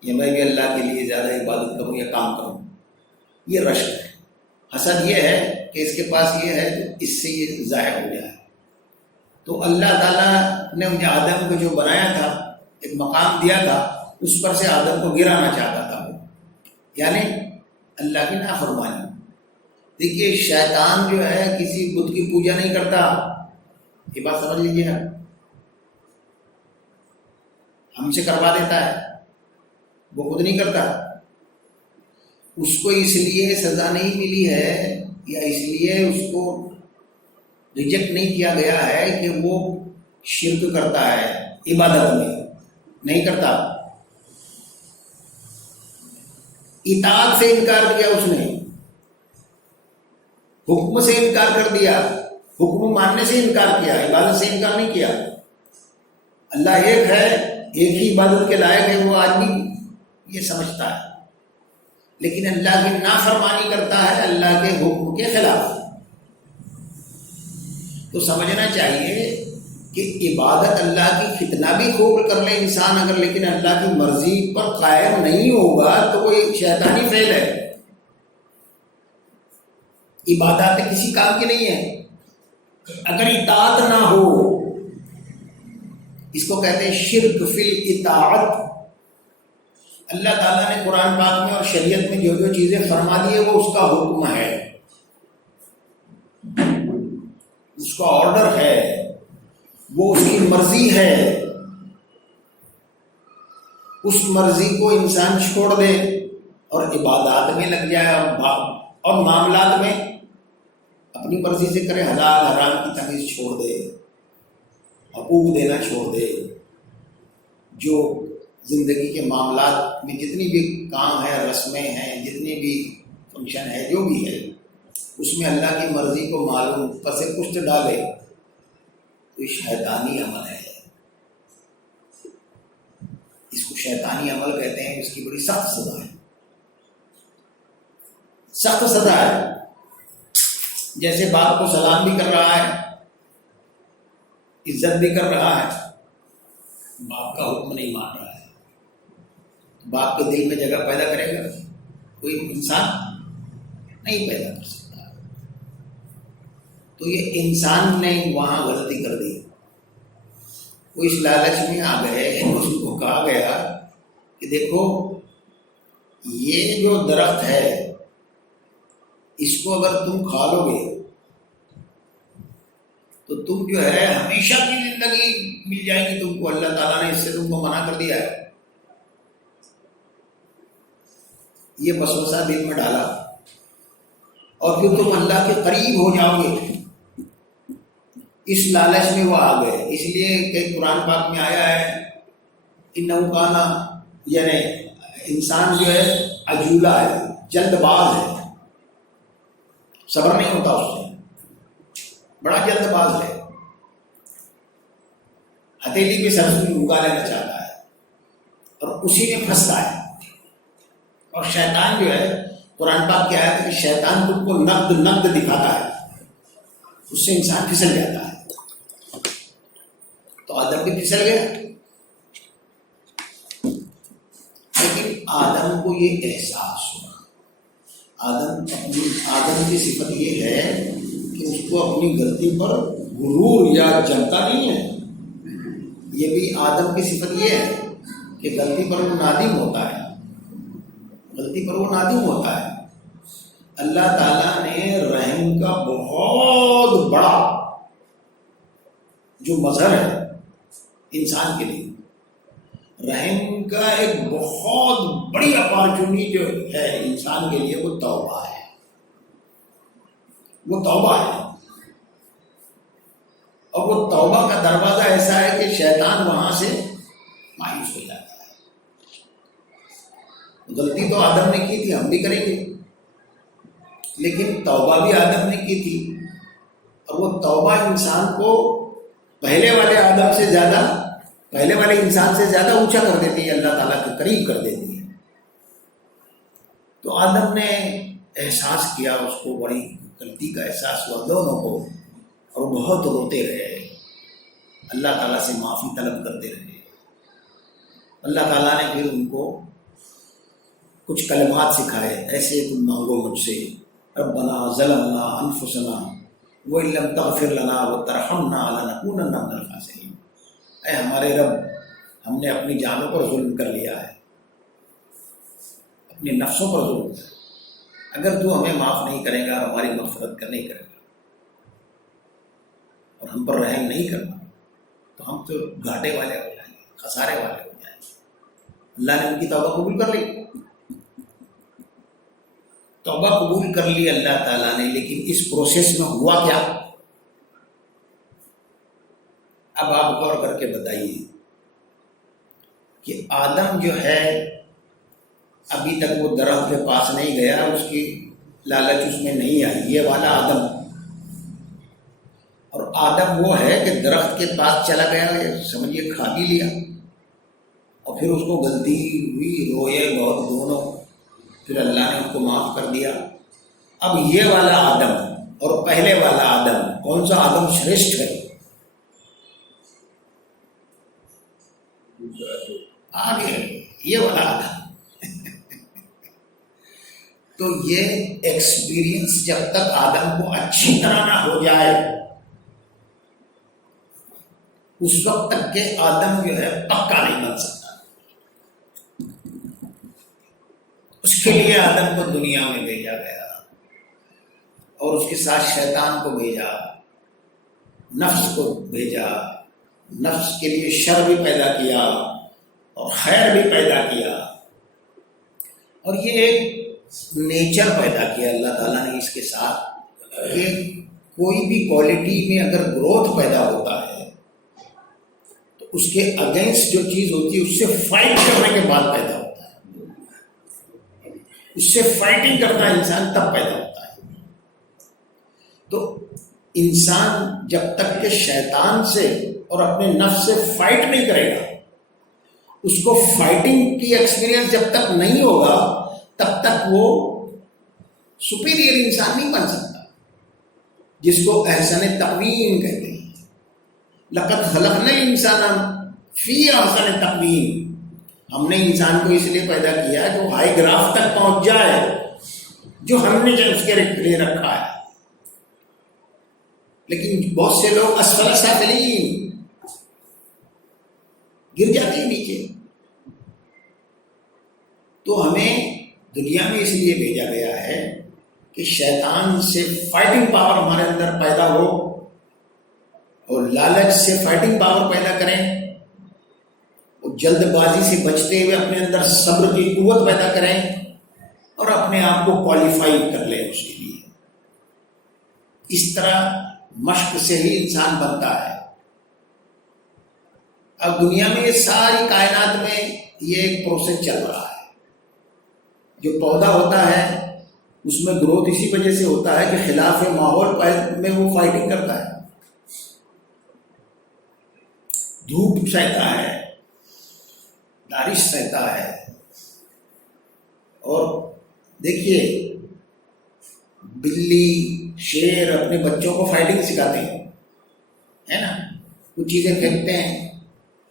یا میں بھی اللہ کے لیے زیادہ عبادت کروں یا کام کروں. یہ رشک ہے. حسد یہ ہے کہ اس کے پاس یہ ہے تو اس سے یہ ضائع ہو جائے. تو اللہ تعالیٰ نے مجھے آدم کو جو بنایا تھا, ایک مقام دیا تھا, اس پر سے آدم کو گرانا چاہتا تھا وہ, یعنی اللہ کی نافرمانی. دیکھیے شیطان جو ہے کسی بت کی پوجا نہیں کرتا, یہ بات سمجھ لیجیے آپ. ہم سے کروا دیتا ہے, وہ خود نہیں کرتا. اس کو اس لیے سزا نہیں ملی ہے یا اس لیے اس کو ریجیکٹ نہیں کیا گیا ہے کہ وہ شرک کرتا ہے عبادت میں, نہیں کرتا. اطاعت سے انکار کیا اس نے, حکم سے انکار کر دیا, حکم ماننے سے انکار کیا, عبادت سے انکار نہیں کیا. اللہ ایک ہے, ایک ہی عبادت کے لائق ہے, وہ آدمی یہ سمجھتا ہے, لیکن اللہ کی نافرمانی کرتا ہے اللہ کے حکم کے خلاف. تو سمجھنا چاہیے کہ عبادت اللہ کی کتنا بھی خوب کر لے انسان اگر, لیکن اللہ کی مرضی پر قائم نہیں ہوگا تو وہ ایک شیطانی فعل ہے. عبادت کسی کام کی نہیں ہے اگر اطاعت نہ ہو. اس کو کہتے ہیں شرک فی الاطاعت. اللہ تعالیٰ نے قرآن پاک میں اور شریعت میں جو جو چیزیں فرما دی ہے وہ اس کا حکم ہے, اس کا آرڈر ہے, وہ اس کی مرضی ہے. اس مرضی کو انسان چھوڑ دے اور عبادات میں لگ جائے اور معاملات میں اپنی مرضی سے کرے, حلال حرام کی تمیز چھوڑ دے, حقوق دینا چھوڑ دے, جو زندگی کے معاملات میں جتنی بھی کام ہے, رسمیں ہیں, جتنی بھی فنکشن ہے, جو بھی ہے, اس میں اللہ کی مرضی کو معلوم پس پشت ڈالے تو یہ شیطانی عمل ہے. اس کو شیطانی عمل کہتے ہیں. اس کی بڑی سخت سزا ہے, سخت سزا ہے. جیسے باپ کو سلام بھی کر رہا ہے, عزت بھی کر رہا ہے, باپ کا حکم نہیں مان رہا ہے, باپ کے دل میں جگہ پیدا کرے گا کوئی انسان نہیں پیدا کر سکتا. تو یہ انسان نے وہاں غلطی کر دی. وہ اس لالچ میں آ گئے, اس کو کہا گیا کہ دیکھو یہ جو درخت ہے اس کو اگر تم کھا لو گے تو تم جو ہے ہمیشہ کی زندگی مل جائے گی تم کو. اللہ تعالیٰ نے اس سے تم کو منع کر دیا ہے. یہ وسوسہ دل میں ڈالا اور پھر تم اللہ کے قریب ہو جاؤ گے. اس لالچ میں وہ آ گئے. اس لیے کہ قرآن پاک میں آیا ہے انہو کانا، یعنی انسان جو ہے عجولہ ہے، جلد باز ہے، صبر نہیں ہوتا اس سے، بڑا جلد باز ہے، ہتھیلی پہ سرسوں اگا لینا چاہتا ہے اور اسی میں پھنستا ہے. اور شیطان جو ہے قرآن پاک کی آیت ہے کہ شیطان تم کو نقد دکھاتا ہے، اس سے انسان پھسل جاتا ہے. تو آدم بھی پھسل گیا. لیکن آدم کو یہ احساس ہوا. آدم کی صفت یہ ہے کہ اس کو اپنی غلطی پر غرور یا جلتا نہیں ہے. یہ بھی آدم کی صفت یہ ہے کہ غلطی پر وہ نادم ہوتا ہے. غلطی پر وہ نادم ہوتا ہے. اللہ تعالیٰ نے رحم کا بہت بڑا جو مظہر ہے انسان کے لیے، رحم کا ایک بہت بڑی اپارچونٹی جو ہے انسان کے لیے وہ توبہ ہے. وہ توبہ ہے. اور وہ توبہ کا دروازہ ایسا ہے کہ شیطان وہاں سے مایوس ہو جاتا ہے. غلطی تو آدم نے کی تھی، ہم بھی کریں گے، لیکن توبہ بھی آدم نے کی تھی. اور وہ توبہ انسان کو پہلے والے انسان سے زیادہ اونچا کر دیتی ہے، اللہ تعالیٰ کے قریب کر دیتی ہے. تو آدم نے احساس کیا، اس کو بڑی غلطی کا احساس ہوا دونوں کو، اور بہت روتے رہے، اللہ تعالیٰ سے معافی طلب کرتے رہے. اللہ تعالیٰ نے پھر ان کو کچھ کلمات سکھائے. ایسے تم مانگو مجھ سے، ربنا ظلمنا انفسنا وان لم تغفر لنا وترحمنا لنکونن من الخاسرین. اے ہمارے رب، ہم نے اپنی جانوں پر ظلم کر لیا ہے، اپنے نفسوں پر ظلم کیا. اگر تو ہمیں معاف نہیں کرے گا، ہماری مغفرت نہیں کرے گا اور ہم پر رحم نہیں کرنا، تو ہم تو گھاٹے والے ہو جائیں گے، خسارے والے ہو جائیں گے. اللہ نے ان کی توبہ قبول کر لی. توبہ قبول کر لی اللہ تعالیٰ نے. لیکن اس پروسیس میں ہوا کیا؟ اب آپ غور کر کے بتائیے کہ آدم جو ہے ابھی تک وہ درخت کے پاس نہیں گیا، اس کی لالچ اس میں نہیں آئی. یہ والا آدم. اور آدم وہ ہے کہ درخت کے پاس چلا گیا، سمجھیے کھا بھی لیا، اور پھر اس کو غلطی ہوئی، روئے بہت دونوں، پھر اللہ نے ان کو معاف کر دیا. اب یہ والا آدم اور پہلے والا آدم، کون سا آدم شریشٹھ ہے؟ آگے یہ والا آدم. تو یہ ایکسپیرینس جب تک آدم کو اچھی طرح نہ ہو جائے، اس وقت تک کہ آدم جو ہے پکا نہیں بن سکتا. اس کے لیے آدم کو دنیا میں بھیجا گیا اور اس کے ساتھ شیطان کو بھیجا، نفس کو بھیجا. نفس کے لیے شر بھی پیدا کیا اور خیر بھی پیدا کیا. اور یہ ایک نیچر پیدا کیا اللہ تعالیٰ نے اس کے ساتھ کہ کوئی بھی کوالٹی میں اگر گروتھ پیدا ہوتا ہے تو اس کے اگینسٹ جو چیز ہوتی ہے اس سے فائٹ کرنے کے بعد پیدا ہوتا ہے. اس سے فائٹنگ کرتا ہے انسان تب پیدا ہوتا ہے. تو انسان جب تک کہ شیطان سے اور اپنے نفس سے فائٹ نہیں کرے گا، اس کو فائٹنگ کی ایکسپیرینس جب تک نہیں ہوگا، تب تک وہ سپیریئر انسان نہیں بن سکتا، جس کو احسن تقویم کہتے ہیں. لقد خلقنا الانسان فی احسن تقویم. ہم نے انسان کو اس لیے پیدا کیا کہ وہ ہائی گراف تک پہنچ جائے جو ہم نے اس کے لیے رکھا ہے. لیکن بہت سے لوگ اسفل سافلین، گر جاتے ہیں نیچے. تو ہمیں دنیا میں اس لیے بھیجا گیا ہے کہ شیطان سے فائٹنگ پاور ہمارے اندر پیدا ہو اور لالچ سے فائٹنگ پاور پیدا کریں اور جلد بازی سے بچتے ہوئے اپنے اندر صبر کی قوت پیدا کریں اور اپنے آپ کو کوالیفائی کر لیں اس کے لیے. اس طرح مشق سے ہی انسان بنتا ہے. اب دنیا میں یہ ساری کائنات میں یہ ایک پروسیس چل رہا ہے. جو پودا ہوتا ہے اس میں گروتھ اسی وجہ سے ہوتا ہے کہ خلاف ماحول میں وہ فائٹنگ کرتا ہے, دھوپ سہتا ہے, بارش سہتا ہے. اور دیکھیے بلی شیر اپنے بچوں کو فائٹنگ سکھاتے ہیں, ہے نا, کچھ چیزیں پھینکتے ہیں,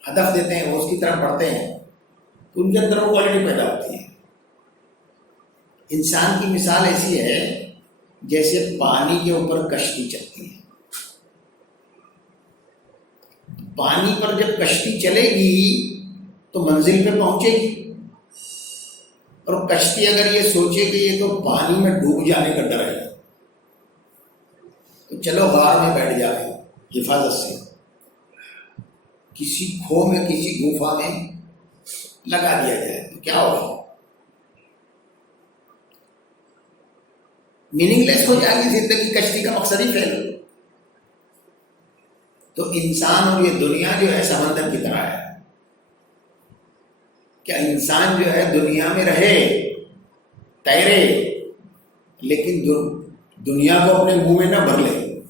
ہدف دیتے ہیں, وہ اس کی طرف بڑھتے ہیں تو ان کے اندر وہ کوالٹی پیدا ہوتی ہے. انسان کی مثال ایسی ہے جیسے پانی کے اوپر کشتی چلتی ہے. پانی پر جب کشتی چلے گی تو منزل پہ پہنچے گی, اور کشتی اگر یہ سوچے کہ یہ تو پانی میں ڈوب جانے کا ڈر ہے تو چلو غار میں بیٹھ جائے حفاظت سے, کسی کھو میں کسی گفا میں لگا دیا جائے تو کیا ہوگا, میننگ لیس ہو جائے گی زندگی, کشتی کا مقصد ہی فیل. تو انسان اور یہ دنیا جو ہے سمندر کی طرح ہے. کیا انسان جو ہے دنیا میں رہے, تیرے, لیکن دنیا کو اپنے منہ میں نہ بھر لے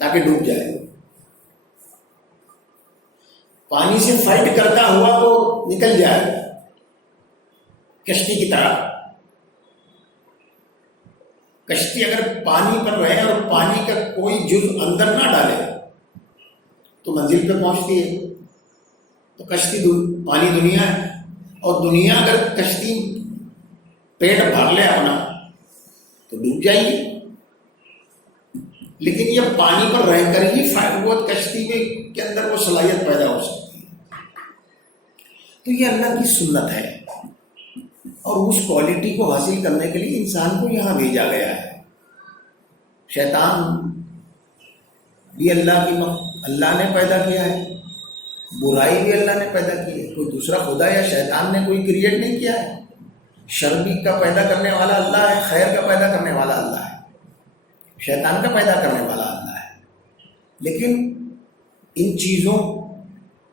تاکہ ڈوب جائے. پانی سے فائٹ کرتا ہوا تو نکل جائے کشتی کی طرح. کشتی اگر پانی پر رہے اور پانی کا کوئی جز اندر نہ ڈالے تو منزل پہ پہنچتی ہے. تو کشتی پانی دنیا ہے, اور دنیا اگر کشتی پیٹ بھر لے اپنا تو ڈوب جائے گی. لیکن یہ پانی پر رہ کر ہی وہ کشتی میں کے اندر وہ صلاحیت پیدا ہو سکتی ہے. تو یہ اللہ کی سنت ہے, اور اس کوالٹی کو حاصل کرنے کے لیے انسان کو یہاں بھیجا گیا ہے. شیطان بھی اللہ نے پیدا کیا ہے, برائی بھی اللہ نے پیدا کی ہے. کوئی دوسرا خدا یا شیطان نے کوئی کریٹ نہیں کیا ہے. شر کا پیدا کرنے والا اللہ ہے, خیر کا پیدا کرنے والا اللہ ہے, شیطان کا پیدا کرنے والا اللہ ہے. لیکن ان چیزوں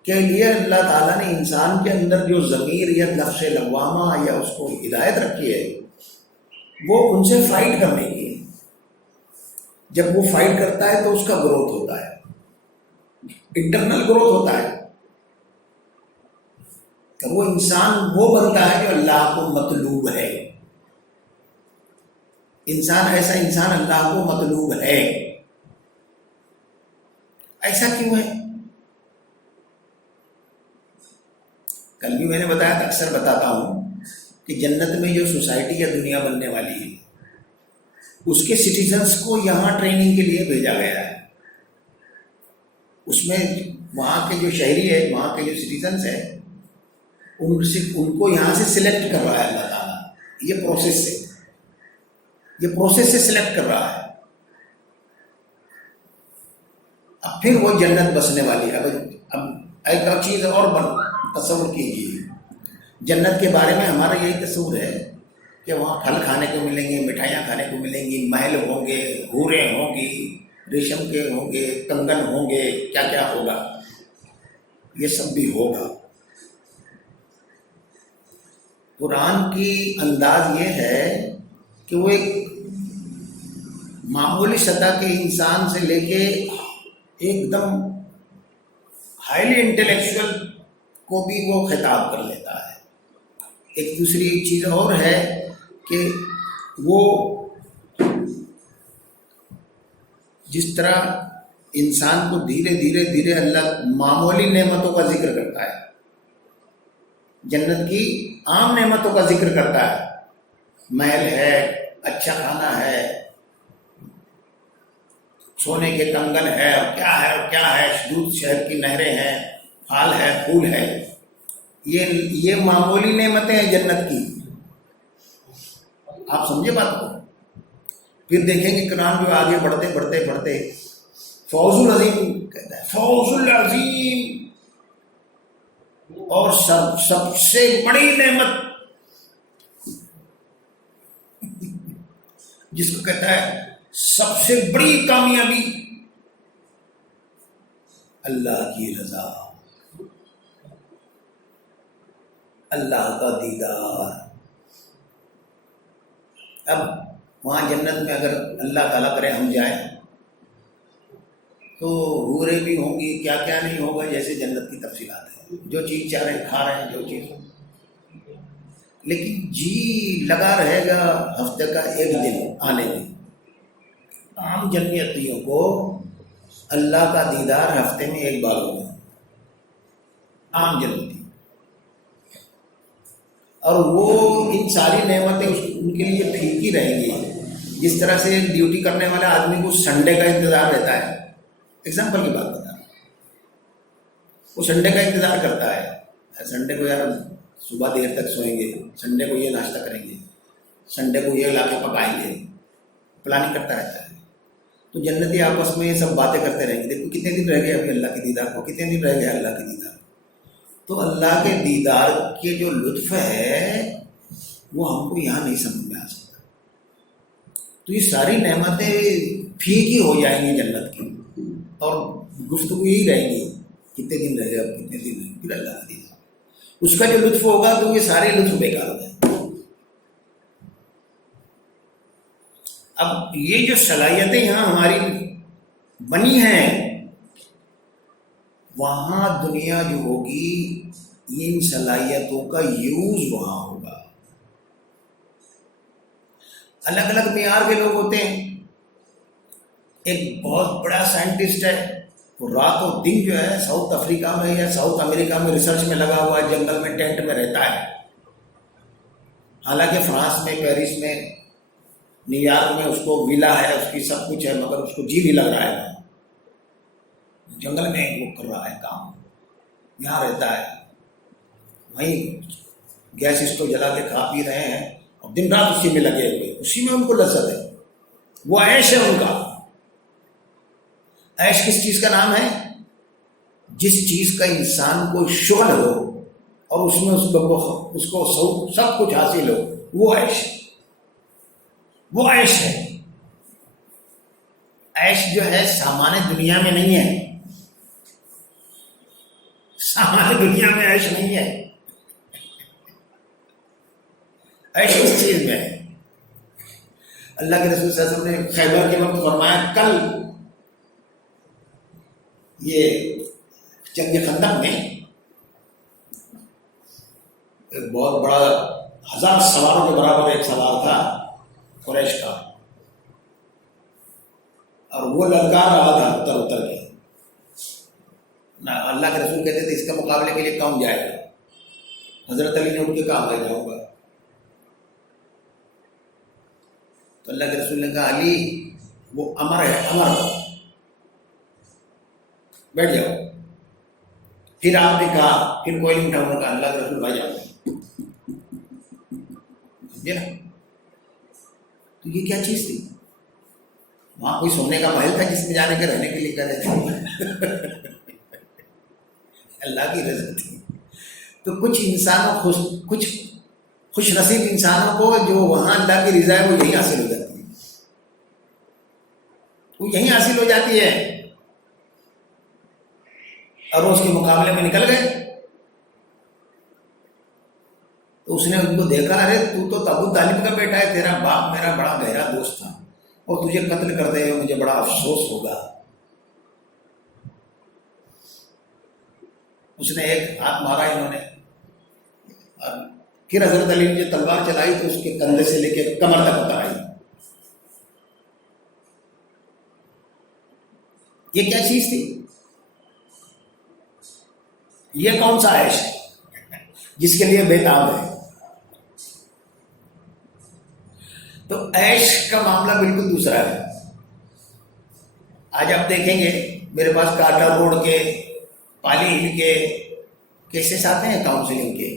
کے لیے اللہ تعالیٰ نے انسان کے اندر جو ضمیر یا نفس لوامہ یا اس کو ہدایت رکھی ہے وہ ان سے فائٹ کرنے کی ہے. جب وہ فائٹ کرتا ہے تو اس کا گروتھ ہوتا ہے, انٹرنل گروتھ ہوتا ہے. تو وہ انسان وہ بنتا ہے جو اللہ کو مطلوب ہے. ایسا انسان اللہ کو مطلوب ہے. ایسا کیوں ہے؟ کل بھی میں نے بتایا تھا, اکثر بتاتا ہوں کہ جنت میں جو سوسائٹی یا دنیا بننے والی ہے اس کے سٹیزنز کو یہاں ٹریننگ کے لیے بھیجا گیا ہے. اس میں وہاں کے جو شہری ہے, وہاں کے جو سٹیزنز ہیں, ان کو یہاں سے سلیکٹ کر رہا ہے اللہ تعالیٰ. یہ پروسیس سے سلیکٹ کر رہا ہے. اب پھر وہ جنت بسنے والی ہے. اب ایک چیز اور تصور کیجیے, جنت کے بارے میں ہمارا یہی تصور ہے کہ وہاں پھل کھانے کو ملیں گے, مٹھائیاں کھانے کو ملیں گی, محل ہوں گے, حوریں ہوں گی, ریشم کے ہوں گے, کنگن ہوں گے, کیا کیا ہوگا. یہ سب بھی ہوگا. قرآن کی انداز یہ ہے کہ وہ ایک معمولی سطح کے انسان سے لے کے ایک دم ہائیلی انٹلیکچوئل کو بھی وہ خطاب کر لیتا ہے. ایک دوسری چیز اور ہے کہ وہ جس طرح انسان کو دھیرے دھیرے اللہ معمولی نعمتوں کا ذکر کرتا ہے, جنت کی عام نعمتوں کا ذکر کرتا ہے, محل ہے, اچھا کھانا ہے, سونے کے کنگن ہے, اور کیا ہے, دودھ شہد کی نہریں ہیں, پھل ہے, پھول ہے. یہ معمولی نعمتیں ہیں جنت کی. آپ سمجھے بات کو. پھر دیکھیں گے قرآن جو آگے بڑھتے بڑھتے بڑھتے فوز العظیم کہتا ہے، فوز العظیم، اور سب سے بڑی نعمت جس کو کہتا ہے سب سے بڑی کامیابی، اللہ کی رضا، اللہ کا دیدار. اب وہاں جنت میں اگر اللہ تعالیٰ کرے ہم جائیں تو حوریں بھی ہوں گی، کیا کیا نہیں ہوگا، جیسے جنت کی تفصیلات ہیں، جو چیز چاہ رہے ہیں کھا رہے ہیں، جو چیز. لیکن جی لگا رہے گا ہفتے کا ایک دن آنے میں. عام جنتیوں کو اللہ کا دیدار ہفتے میں ایک بار ہوگا، عام جنتی. اور وہ ان ساری نعمتیں ان کے لیے پھیکی رہیں گی. جس طرح سے ڈیوٹی کرنے والے آدمی کو سنڈے کا انتظار رہتا ہے، ایگزامپل کی بات بتا رہا ہوں، وہ سنڈے کا انتظار کرتا ہے. سنڈے کو یار صبح دیر تک سوئیں گے، سنڈے کو یہ ناشتہ کریں گے، سنڈے کو یہ لا کے پکائیں گے، پلاننگ کرتا رہتا ہے. تو جنتی آپس میں یہ سب باتیں کرتے رہیں گے. دیکھو کتنے دن رہ گئے ابھی اللہ کے دیدار کو، کتنے دن رہ گئے اللہ کے دیدار. تو اللہ کے دیدار کے جو لطف ہے وہ ہم کو یہاں نہیں سمجھ میں آ سکتا. تو یہ ساری نعمتیں پھیکی ہو جائیں گی جنت کی، اور گفتگو یہی رہیں گی کتنے دن رہ گئے، اب کتنے دن رہ گئے. پھر اللہ کا دیدار، اس کا جو لطف ہوگا تو یہ سارے لطف بیکار ہو جائیں گے. اب یہ جو صلاحیتیں یہاں ہماری بنی ہیں، وہاں دنیا جو ہوگی ان صلاحیتوں کا یوز وہاں ہوگا. الگ الگ معیار کے لوگ ہوتے ہیں. ایک بہت بڑا سائنٹسٹ ہے، وہ رات و دن جو ہے ساؤتھ افریقہ میں یا ساؤتھ امریکہ میں ریسرچ میں لگا ہوا ہے، جنگل میں ٹینٹ میں رہتا ہے. حالانکہ فرانس میں، پیرس میں، نیو یارک میں اس کو ویلا ہے، اس کی سب کچھ ہے، مگر اس کو جی بھی لگ رہا ہے. جنگل میں وہ کر رہا ہے کام، یہاں رہتا ہے، وہیں گیس اسٹو جلا کے کھا پی رہے ہیں اور دن رات اسی میں لگے ہوئے، اسی میں ان کو لذت ہے. وہ عیش ہے ان کا. عیش کس چیز کا نام ہے؟ جس چیز کا انسان کو شغل ہو اور اس میں اس کو سب کچھ حاصل ہو، وہ عیش ہے. وہ عیش ہے. عیش جو ہے سامان دنیا میں نہیں ہے، سامان دنیا میں عیش نہیں ہے. عیش کس چیز میں ہے؟ اللہ کے رسول صلی اللہ علیہ وسلم نے خیبر کے وقت فرمایا، کل یہ جنگ خندق میں ایک بہت بڑا 1000 سواروں کے برابر ایک سوار تھا قریش کا، اور وہ للکار رہا تھا اتر اتر کے. اللہ کے رسول کہتے تھے اس کے مقابلے کے لیے کون جائے گا؟ حضرت علی نے اٹھ کے کہا میں جاؤں گا. تو اللہ کے رسول نے کہا علی وہ امر ہے، امر بیٹھ جاؤ. پھر آپ نے کہا، پھر کوئی نہیں اٹھا، انہوں نے کہا اللہ کے رسول بھائی جاؤ. سمجھے نا؟ تو یہ کیا چیز تھی؟ وہاں کوئی سونے کا محل تھا جس میں جانے کے رہنے کے لیے کہہ رہے تھے؟ اللہ کی رضا تھی. تو کچھ انسانوں کچھ خوش نصیب انسانوں کو جو وہاں اللہ کی رضا ہے وہ یہی حاصل ہو جاتی ہے، وہ یہی حاصل ہو جاتی ہے. اور وہ اس کے مقابلے میں نکل گئے تو اس نے ان کو دیکھا، ارے تو ابو طالب کا بیٹا ہے، تیرا باپ میرا بڑا گہرا دوست تھا اور تجھے قتل کر دے، مجھے بڑا افسوس ہوگا. اس نے ایک ہاتھ مارا انہوں نے، اور پھر حضرت علی نے جو تلوار چلائی تو اس کے کندھے سے لے کے کمر تک اتر آئی. یہ کیا چیز تھی؟ یہ کون سا عیش ہے جس کے لیے بےتاب ہے؟ تو عیش کا معاملہ بالکل دوسرا ہے. آج آپ دیکھیں گے میرے پاس کاٹا روڈ کے، پالی ہل کے کیسز آتے ہیں کاؤنسلنگ کے.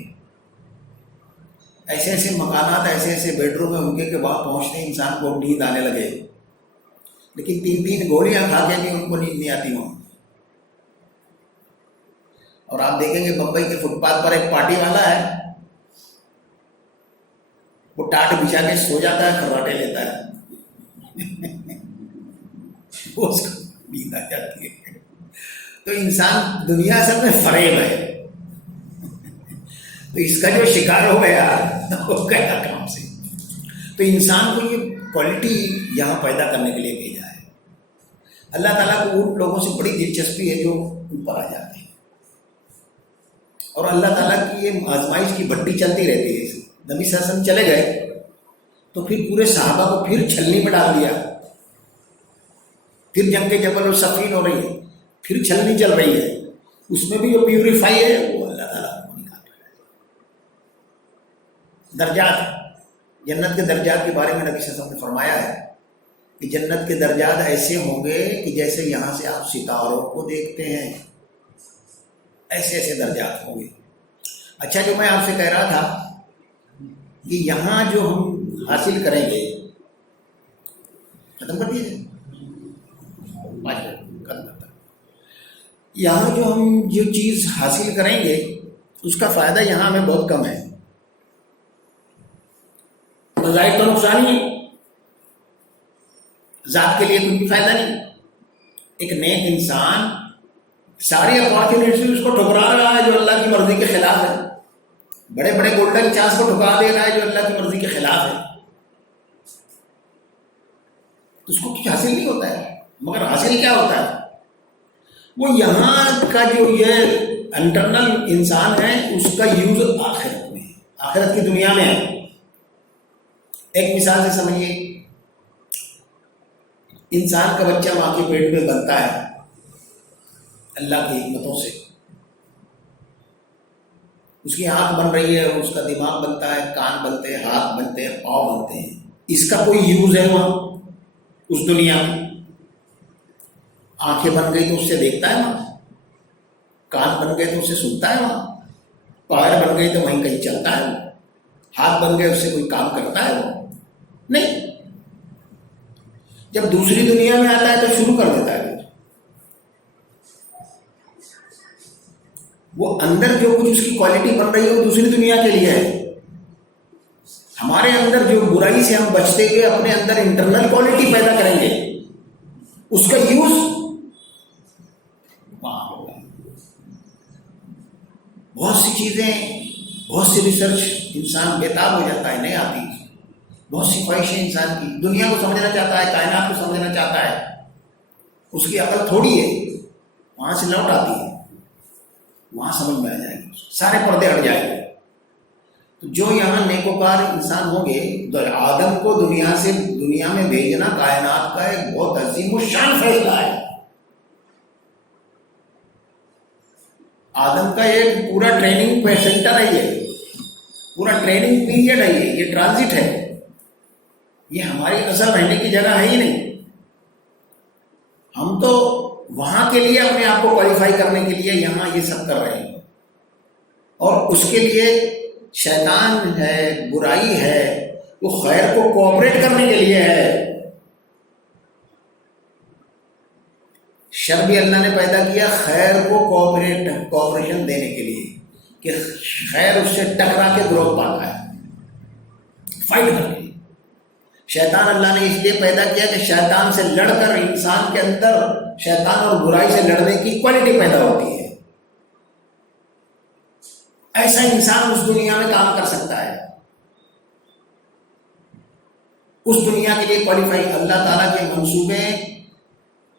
ایسے ایسے مکانات، ایسے ایسے بیڈ روم ہیں ان کے کہ وہاں پہنچتے ہی انسان کو نیند آنے لگے، لیکن 3 گولیاں کھا کے بھی ان کو نیند نہیں آتی ہوں. اور آپ دیکھیں گے بمبئی کے فٹ پاتھ پر ایک پارٹی والا ہے، وہ ٹاٹ بچھا کے سو جاتا ہے، کراٹے لیتا ہے اس کو نیند آ جاتی ہے. تو انسان دنیا اصل میں فریب ہے. تو اس کا جو شکار ہو گیا وہ گیا کام سے. تو انسان کو یہ کوالٹی یہاں پیدا کرنے کے لیے بھیجا ہے. اللہ تعالیٰ کو ان لوگوں سے بڑی دلچسپی ہے جو اوپر آ جاتے ہیں، اور اللہ تعالیٰ کی یہ آزمائش کی بھٹی چلتی رہتی ہے. نبی صلی اللہ علیہ وسلم چلے گئے تو پھر پورے صحابہ کو پھر چھلنی میں ڈال دیا. پھر جنگ جبل اور صفین ہو رہی ہے، پھر چھلنی چل رہی ہے، اس میں بھی جو پیوریفائی ہے وہ اللہ تعالیٰ کو نکال رہا ہے. درجات، جنت کے درجات کے بارے میں نبی صلی اللہ علیہ وسلم نے فرمایا ہے کہ جنت کے درجات ایسے ہوں گے کہ جیسے یہاں سے آپ ستاروں کو دیکھتے ہیں، ایسے ایسے درجات ہوں گے. اچھا، جو میں آپ سے کہہ رہا تھا کہ یہاں جو ہم حاصل کریں گے، ختم کر دیجیے، یہاں جو ہم جو چیز حاصل کریں گے اس کا فائدہ یہاں ہمیں بہت کم ہے. بظاہر تو نقصان ہی ہے، ذات کے لیے کوئی بھی فائدہ نہیں. ایک نیک انسان ساری اپارچونیٹی اس کو ٹھکرا رہا ہے جو اللہ کی مرضی کے خلاف ہے، بڑے بڑے گولڈن چانس کو ٹھکرا دے رہا ہے جو اللہ کی مرضی کے خلاف ہے. اس کو کچھ حاصل نہیں ہوتا ہے. مگر حاصل کیا ہوتا ہے؟ وہ یہاں کا جو یہ انٹرنل انسان ہے اس کا یوز آخرت میں، آخرت کی دنیا میں ہے. ایک مثال سے سمجھیے، انسان کا بچہ ماں کے پیٹ میں بنتا ہے اللہ کی حکمتوں سے. اس کی آنکھ بن رہی ہے، اس کا دماغ بنتا ہے، کان بنتے ہیں، ہاتھ بنتے ہیں، پاؤں بنتے ہیں. اس کا کوئی یوز ہے وہاں اس دنیا میں؟ آنکھیں بن گئی تو اس سے دیکھتا ہے وہاں، کان بن گئے تو اس سے سنتا ہے وہاں، پیر بن گئی تو وہیں کہیں چلتا ہے وہ، ہاتھ بن گئے اس سے کوئی کام کرتا ہے وہ نہیں. جب دوسری دنیا میں آتا ہے تو شروع کر دیتا ہے وہ اندر جو کچھ اس کی کوالٹی بن رہی ہے وہ دوسری دنیا کے لیے ہے. ہمارے اندر جو برائی سے ہم بچتے ہوئے اپنے اندر انٹرنل کوالٹی پیدا کریں گے اس کا یوز وہاں ہوگا. بہت سی چیزیں، بہت سی ریسرچ انسان بےتاب ہو جاتا ہے، نہیں آتی. بہت سی خواہشیں انسان کی، دنیا کو سمجھنا چاہتا ہے، کائنات کو سمجھنا چاہتا ہے، اس کی عقل تھوڑی ہے، وہاں سے لوٹ آتی ہے، وہاں سمجھ میں آ جائے گی، سارے پردے ہٹ جائیں گے. تو جو یہاں نیکوکار انسان ہوں گے تو آدم کو دنیا میں بھیجنا کائنات کا ایک بہت عظیم الشان فیصلہ ہے. آدم کا ایک پورا ٹریننگ سینٹر ہے، یہ پورا ٹریننگ پیریڈ ہے، یہ ٹرانزٹ ہے. یہ ہماری اصل رہنے کی جگہ ہے ہی نہیں. ہم تو وہاں کے لیے اپنے آپ کو کوالیفائی کرنے کے لیے یہاں یہ سب کر رہے ہیں، اور اس کے لیے شیطان ہے، برائی ہے، وہ خیر کو کوآپریٹ کرنے کے لیے ہے. شر بھی اللہ نے پیدا کیا خیر کو کوآپریشن دینے کے لیے کہ خیر اس سے ٹکرا کے گروتھ پاتا ہے، فائٹ کر کے. شیطان اللہ نے اس لیے پیدا کیا کہ شیطان سے لڑ کر انسان کے اندر شیطان اور برائی سے لڑنے کی کوالٹی پیدا ہوتی ہے. ایسا انسان اس دنیا میں کام کر سکتا ہے، اس دنیا کے لیے کوالیفائی. اللہ تعالیٰ کے منصوبے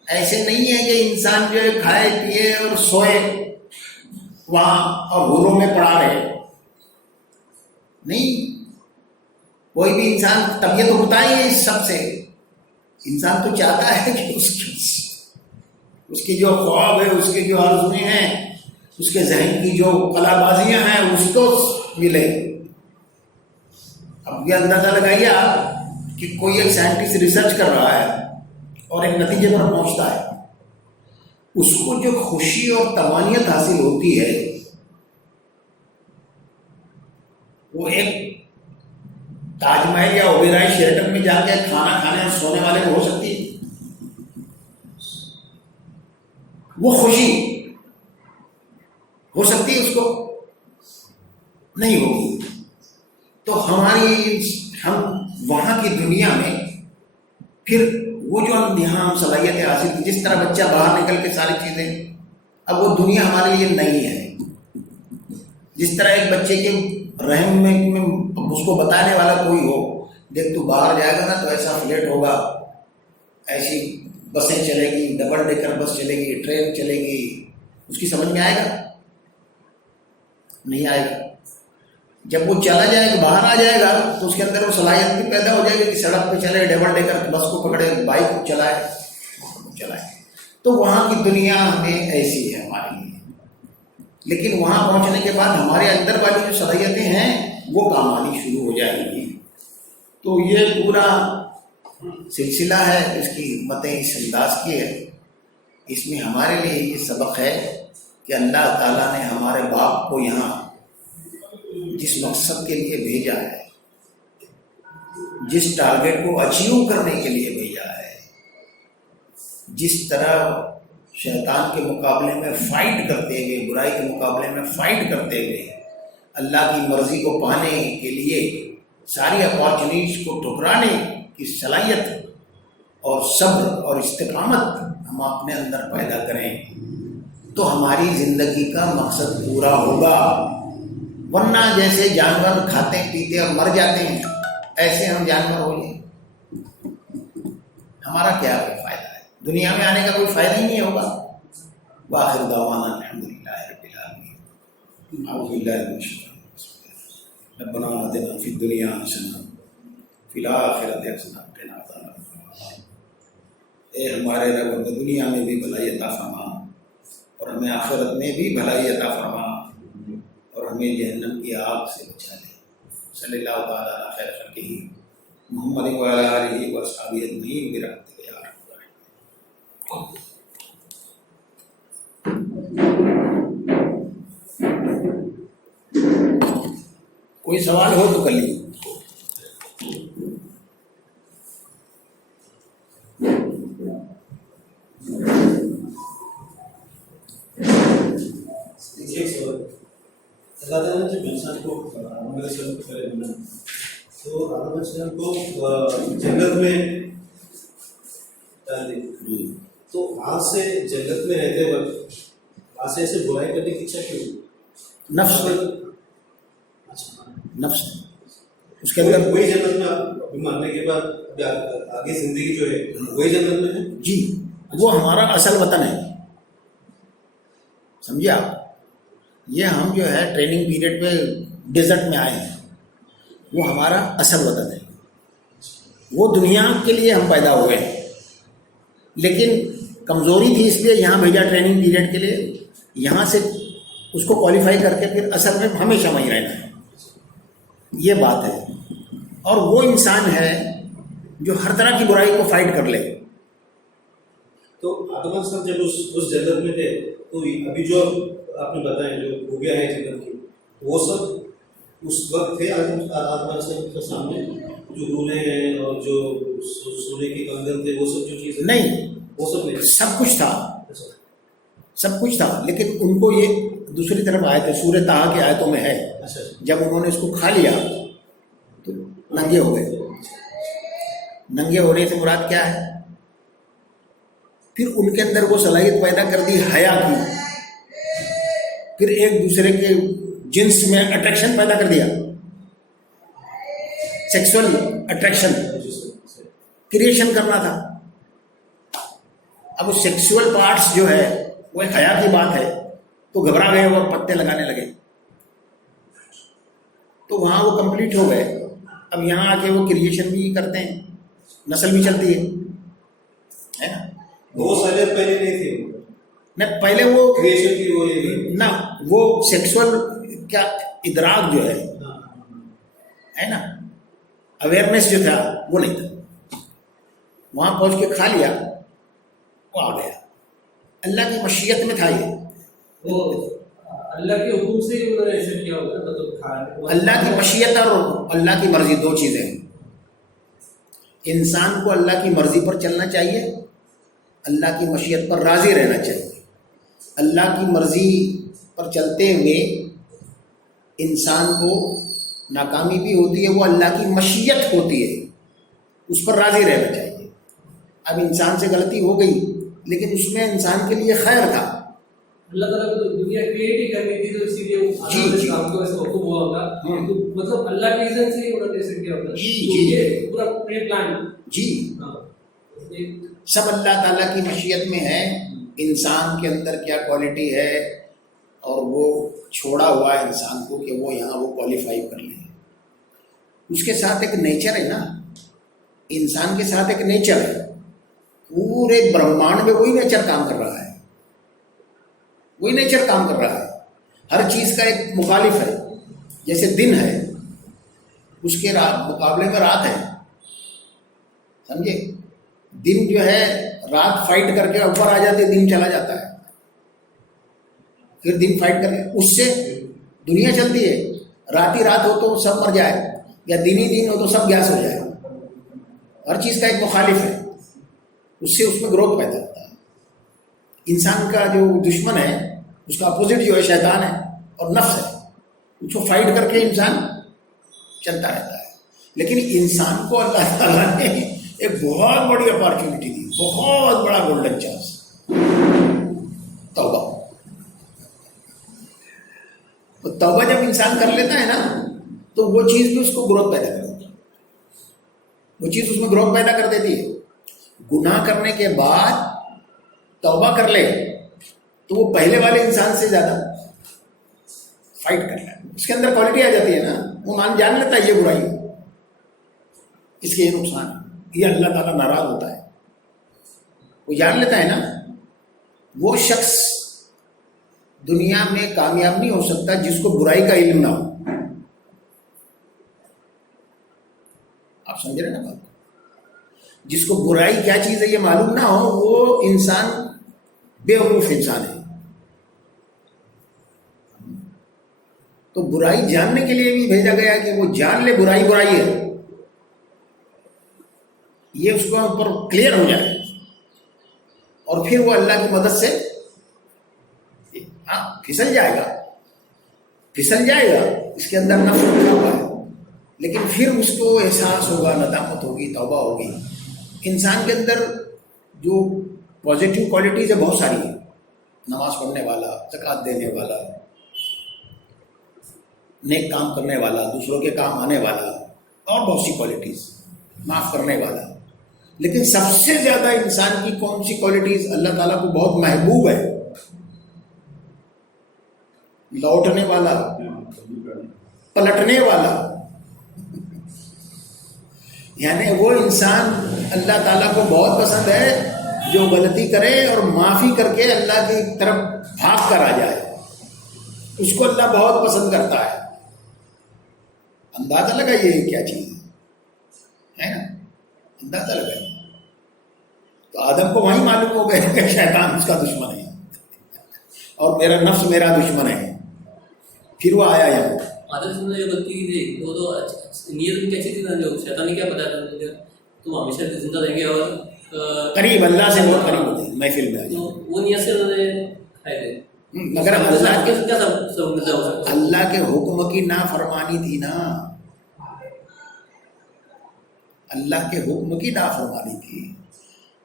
ایسے نہیں ہیں کہ انسان جو ہے کھائے پیے اور سوئے وہاں اور حوروں میں پڑا رہے. نہیں، کوئی بھی انسان طبیعت ہوتا ہی ہے اس سب سے. انسان تو چاہتا ہے کہ اس کی جو خواب ہے، اس کی جو آرزویں ہیں، اس کے ذہن کی جو قلا بازیاں ہیں اس کو ملے. اب یہ اندازہ لگائیے آپ کہ کوئی ایک سائنٹسٹ ریسرچ کر رہا ہے اور ایک نتیجے پر پہنچتا ہے، اس کو جو خوشی اور طمانینت حاصل ہوتی ہے وہ ایک تاج محل یا اوبیرائے شیرٹن میں جا کے کھانا کھانے اور سونے والے کو ہو سکتی ہے؟ وہ خوشی ہو سکتی ہے اس کو؟ نہیں ہوگی. تو ہم وہاں کی دنیا میں پھر وہ جو ہم یہاں ہم صلاحیتیں حاصل کی، جس طرح بچہ باہر نکل کے ساری چیزیں، اب وہ دنیا ہمارے لیے نہیں ہے. جس طرح ایک بچے کے رحم میں اس کو بتانے والا کوئی ہو، دیکھ تو باہر جائے گا نا تو ایسا فلیٹ ہوگا، ایسی بسیں چلے گی، ڈبل ڈیکر بس چلے گی، ٹرین چلے گی، اس کی سمجھ میں آئے گا؟ نہیں آئے گا. جب وہ چلا جائے گا، باہر آ جائے گا تو اس کے اندر وہ صلاحیت بھی پیدا ہو جائے گی کہ سڑک پہ چلے، ڈبل ڈیکر بس کو پکڑے، بائک کو چلائے. تو وہاں کی دنیا ہمیں ایسی ہے ہمارے لیے. لیکن وہاں پہنچنے کے بعد ہمارے اندر والی جو صلاحیتیں ہیں وہ کام آنی شروع ہو جائیں گی. تو یہ پورا سلسلہ ہے، اس کی حکمتیں اس انداز کی ہے. اس میں ہمارے لیے یہ سبق ہے کہ اللہ تعالیٰ نے ہمارے باپ کو یہاں جس مقصد کے لیے بھیجا ہے، جس ٹارگیٹ کو اچیو کرنے کے لیے بھیجا ہے، جس طرح شیطان کے مقابلے میں فائٹ کرتے ہوئے، برائی کے مقابلے میں فائٹ کرتے ہوئے اللہ کی مرضی کو پانے کے لیے ساری اپارچونیٹیز کو ٹھکرانے کی صلاحیت اور صبر اور استقامت ہم اپنے اندر پیدا کریں تو ہماری زندگی کا مقصد پورا ہوگا. ورنہ جیسے جانور کھاتے پیتے اور مر جاتے ہیں، ایسے ہم جانور ہو جائیں، ہمارا کیا فائدہ ہے؟ دنیا میں آنے کا کوئی فائدہ ہی نہیں ہوگا. وآخر دعوانا الحمدللہ رب العالمین. اعوذ باللہ من الشیطان الرجیم. ربنا آتنا فی الدنیا حسنہ فی الآخرۃ حسنہ وقنا عذاب النار. اے ہمارے رب، دنیا میں بھی بھلائی عطا فرما اور ہمیں آخرت میں بھی بھلائی عطا فرما اور ہمیں جہنم کی آگ سے بچا لے. صلی اللہ تعالیٰ علی خیر خلقہ محمد وعلی آلہ واصحابہ اجمعین برحمتک یا ارحم الراحمین. کوئی سوال ہو تو کر لیجیے. اللہ تعالیٰ نے جب انسان کو آدم علیہ السلام کو پہلے بنا تو آدم علیہ السلام کو جنت میں ڈال دی. تو وہاں سے جنت میں رہتے وقت وہاں سے ایسے برائی کرنے کی اچھا کیوں؟ نفس اس کے اندر وہی جنت میں ابھی مرنے کے بعد آگے زندگی جو ہے وہی جنت میں ہے. جی وہ ہمارا اصل وطن ہے. سمجھے آپ؟ یہ ہم جو ہے ٹریننگ پیریڈ پہ ڈیزرٹ میں آئے ہیں، وہ ہمارا اصل وطن ہے. وہ دنیا کے لیے ہم پیدا ہوئے ہیں، لیکن کمزوری تھی اس لیے یہاں بھیجا ٹریننگ پیریڈ کے لیے. یہاں سے اس کو کوالیفائی کر کے پھر اصل میں ہمیشہ وہیں رہنا ہے. یہ بات ہے. اور وہ انسان ہے جو ہر طرح کی برائی کو فائٹ کر لے. تو آدم علیہ السلام جب اس جنت میں تھے تو ابھی جو آپ نے بتایا جو خوبیاں ہیں جنت کی، وہ سب اس وقت تھے آدم علیہ السلام کے سامنے؟ جو گولے ہیں اور جو سونے کے کنگن تھے وہ سب جو چیزیں نہیں، وہ سب نہیں، سب کچھ تھا، سب کچھ تھا. لیکن ان کو یہ دوسری طرف آئے تھے، سورہ طٰہٰ کی آیتوں میں ہے، جب انہوں نے اس کو کھا لیا تو ننگے ہو گئے. ننگے ہونے سے مراد کیا ہے؟ پھر ان کے اندر وہ صلاحیت پیدا کر دی حیا کی، پھر ایک دوسرے کے جنس میں اٹریکشن پیدا کر دیا، سیکسول اٹریکشن کریشن کرنا تھا. اب وہ سیکسول پارٹس جو ہے وہ ایک حیا کی بات ہے، تو گھبرا گئے اور پتے لگانے لگے، تو وہاں وہ کمپلیٹ ہو گئے. اب یہاں آ کے وہ کریشن بھی کرتے ہیں، نسل بھی چلتی ہے نا. وہ صلاحیت پہلے نہیں تھی نہ پہلے وہ کریشن کی، وہ نہ وہ سیکسول کیا ادراک جو ہے نا، اویئرنیس جو تھا وہ نہیں تھا. وہاں پہنچ کے کھا لیا، وہ آ گیا. اللہ کی مشیت میں تھا یہ. وہ اللہ کے حکم سے ہی انہوں نے ایسا کیا ہوگا، مطلب کھانا اللہ کی مشیت اور اللہ کی مرضی دو چیزیں ہیں. انسان کو اللہ کی مرضی پر چلنا چاہیے، اللہ کی مشیت پر راضی رہنا چاہیے. اللہ کی مرضی پر چلتے ہوئے انسان کو ناکامی بھی ہوتی ہے، وہ اللہ کی مشیت ہوتی ہے، اس پر راضی رہنا چاہیے. اب انسان سے غلطی ہو گئی لیکن اس میں انسان کے لیے خیر تھا. اللہ تعالیٰ کو تو دنیا کریٹ ہی کرنی تھی، تو اسی لیے جی. کام کو ایسا حکم ہوا ہوگا. تو مطلب اللہ کے اذن سے ہی انہوں نے ایسا کیا ہوگا. جی. پورا پری پلان. جی سب اللہ تعالیٰ کی مشیت میں ہے. انسان کے اندر کیا کوالٹی ہے اور وہ چھوڑا ہوا ہے انسان کو کہ وہ یہاں وہ کوالیفائی کر لے. اس کے ساتھ ایک نیچر ہے نا، انسان کے ساتھ ایک نیچر ہے. پورے برہمانڈ میں وہی نیچر کام کر رہا ہے، وہی نیچر کام کر رہا ہے. ہر چیز کا ایک مخالف ہے. جیسے دن ہے، اس کے مقابلے میں رات ہے. سمجھے؟ دن جو ہے رات فائٹ کر کے اوپر آ جاتے، دن چلا جاتا ہے. پھر دن فائٹ کر کے اس سے دنیا چلتی ہے. رات ہی رات ہو تو سب مر جائے، یا دن ہی دن ہو تو سب گیس ہو جائے. ہر چیز کا ایک مخالف ہے، اس سے اس میں گروتھ پیدا ہوتا ہے. انسان کا جو دشمن ہے اس کا اپوزٹ جو ہے شیطان ہے اور نفس ہے، اس کو فائٹ کر کے انسان چلتا رہتا ہے. لیکن انسان کو اللہ تعالیٰ نے ایک بہت بڑی اپارچونیٹی دی، بہت بڑا گولڈن چانس، توبہ. تو توبہ جب انسان کر لیتا ہے نا تو وہ چیز بھی اس کو گروتھ پیدا کر دیتی ہے، وہ چیز اس میں گروتھ پیدا کر دیتی ہے. گناہ کرنے کے بعد توبہ کر لے تو وہ پہلے والے انسان سے زیادہ فائٹ کر لے. اس کے اندر کوالٹی آ جاتی ہے نا، وہ جان لیتا ہے یہ برائی، اس کے یہ نقصان ہے، یہ اللہ تعالیٰ ناراض ہوتا ہے. وہ جان لیتا ہے نا. وہ شخص دنیا میں کامیاب نہیں ہو سکتا جس کو برائی کا علم نہ ہو. آپ سمجھ رہے ہیں نا بات؟ جس کو برائی کیا چیز ہے یہ معلوم نہ ہو، وہ انسان بیوقوف انسان ہے. تو برائی جاننے کے لیے بھی بھیجا گیا کہ وہ جان لے برائی برائی ہے، یہ اس کو اوپر کلیئر ہو جائے، اور پھر وہ اللہ کی مدد سے پھسل جائے گا. اس کے اندر نفس رکھا ہوا ہے، لیکن پھر اس کو احساس ہوگا، ندامت ہوگی، توبہ ہوگی. انسان کے اندر جو پازیٹیو کوالٹیز ہے بہت ساری ہیں. نماز پڑھنے والا، زکوٰۃ دینے والا، نیک کام کرنے والا، دوسروں کے کام آنے والا، اور بہت سی کوالٹیز، معاف کرنے والا. لیکن سب سے زیادہ انسان کی کون سی کوالٹیز اللہ تعالیٰ کو بہت محبوب ہے؟ لوٹنے والا، پلٹنے والا. یعنی وہ انسان اللہ تعالیٰ کو بہت پسند ہے جو غلطی کرے اور معافی کر کے اللہ کی طرف بھاگ کر آ جائے. اس کو اللہ بہت پسند کرتا ہے. اندازہ لگائیے یہ کیا چیز ہے نا، اندازہ لگائیے. تو آدم کو وہیں معلوم ہو گیا کہ شیطان اس کا دشمن ہے اور میرا نفس میرا دشمن ہے. پھر وہ آیا یہاں. آدم نے جو غلطی کی تھی وہ تو نیت کیسی تھی نا، جو شیطان نے کیا بتایا تم ہمیشہ زندہ رہیں گے اور قریب اللہ سے بہت قریب ہوتے ہیں محفل میں. تو وہ نیت سے انہوں نے کھائے تھے. مگر اللہ کے کیا سب نظر ہو سکتا؟ اللہ کے حکم کی نافرمانی تھی نا، اللہ کے حکم کی نافرمانی تھی.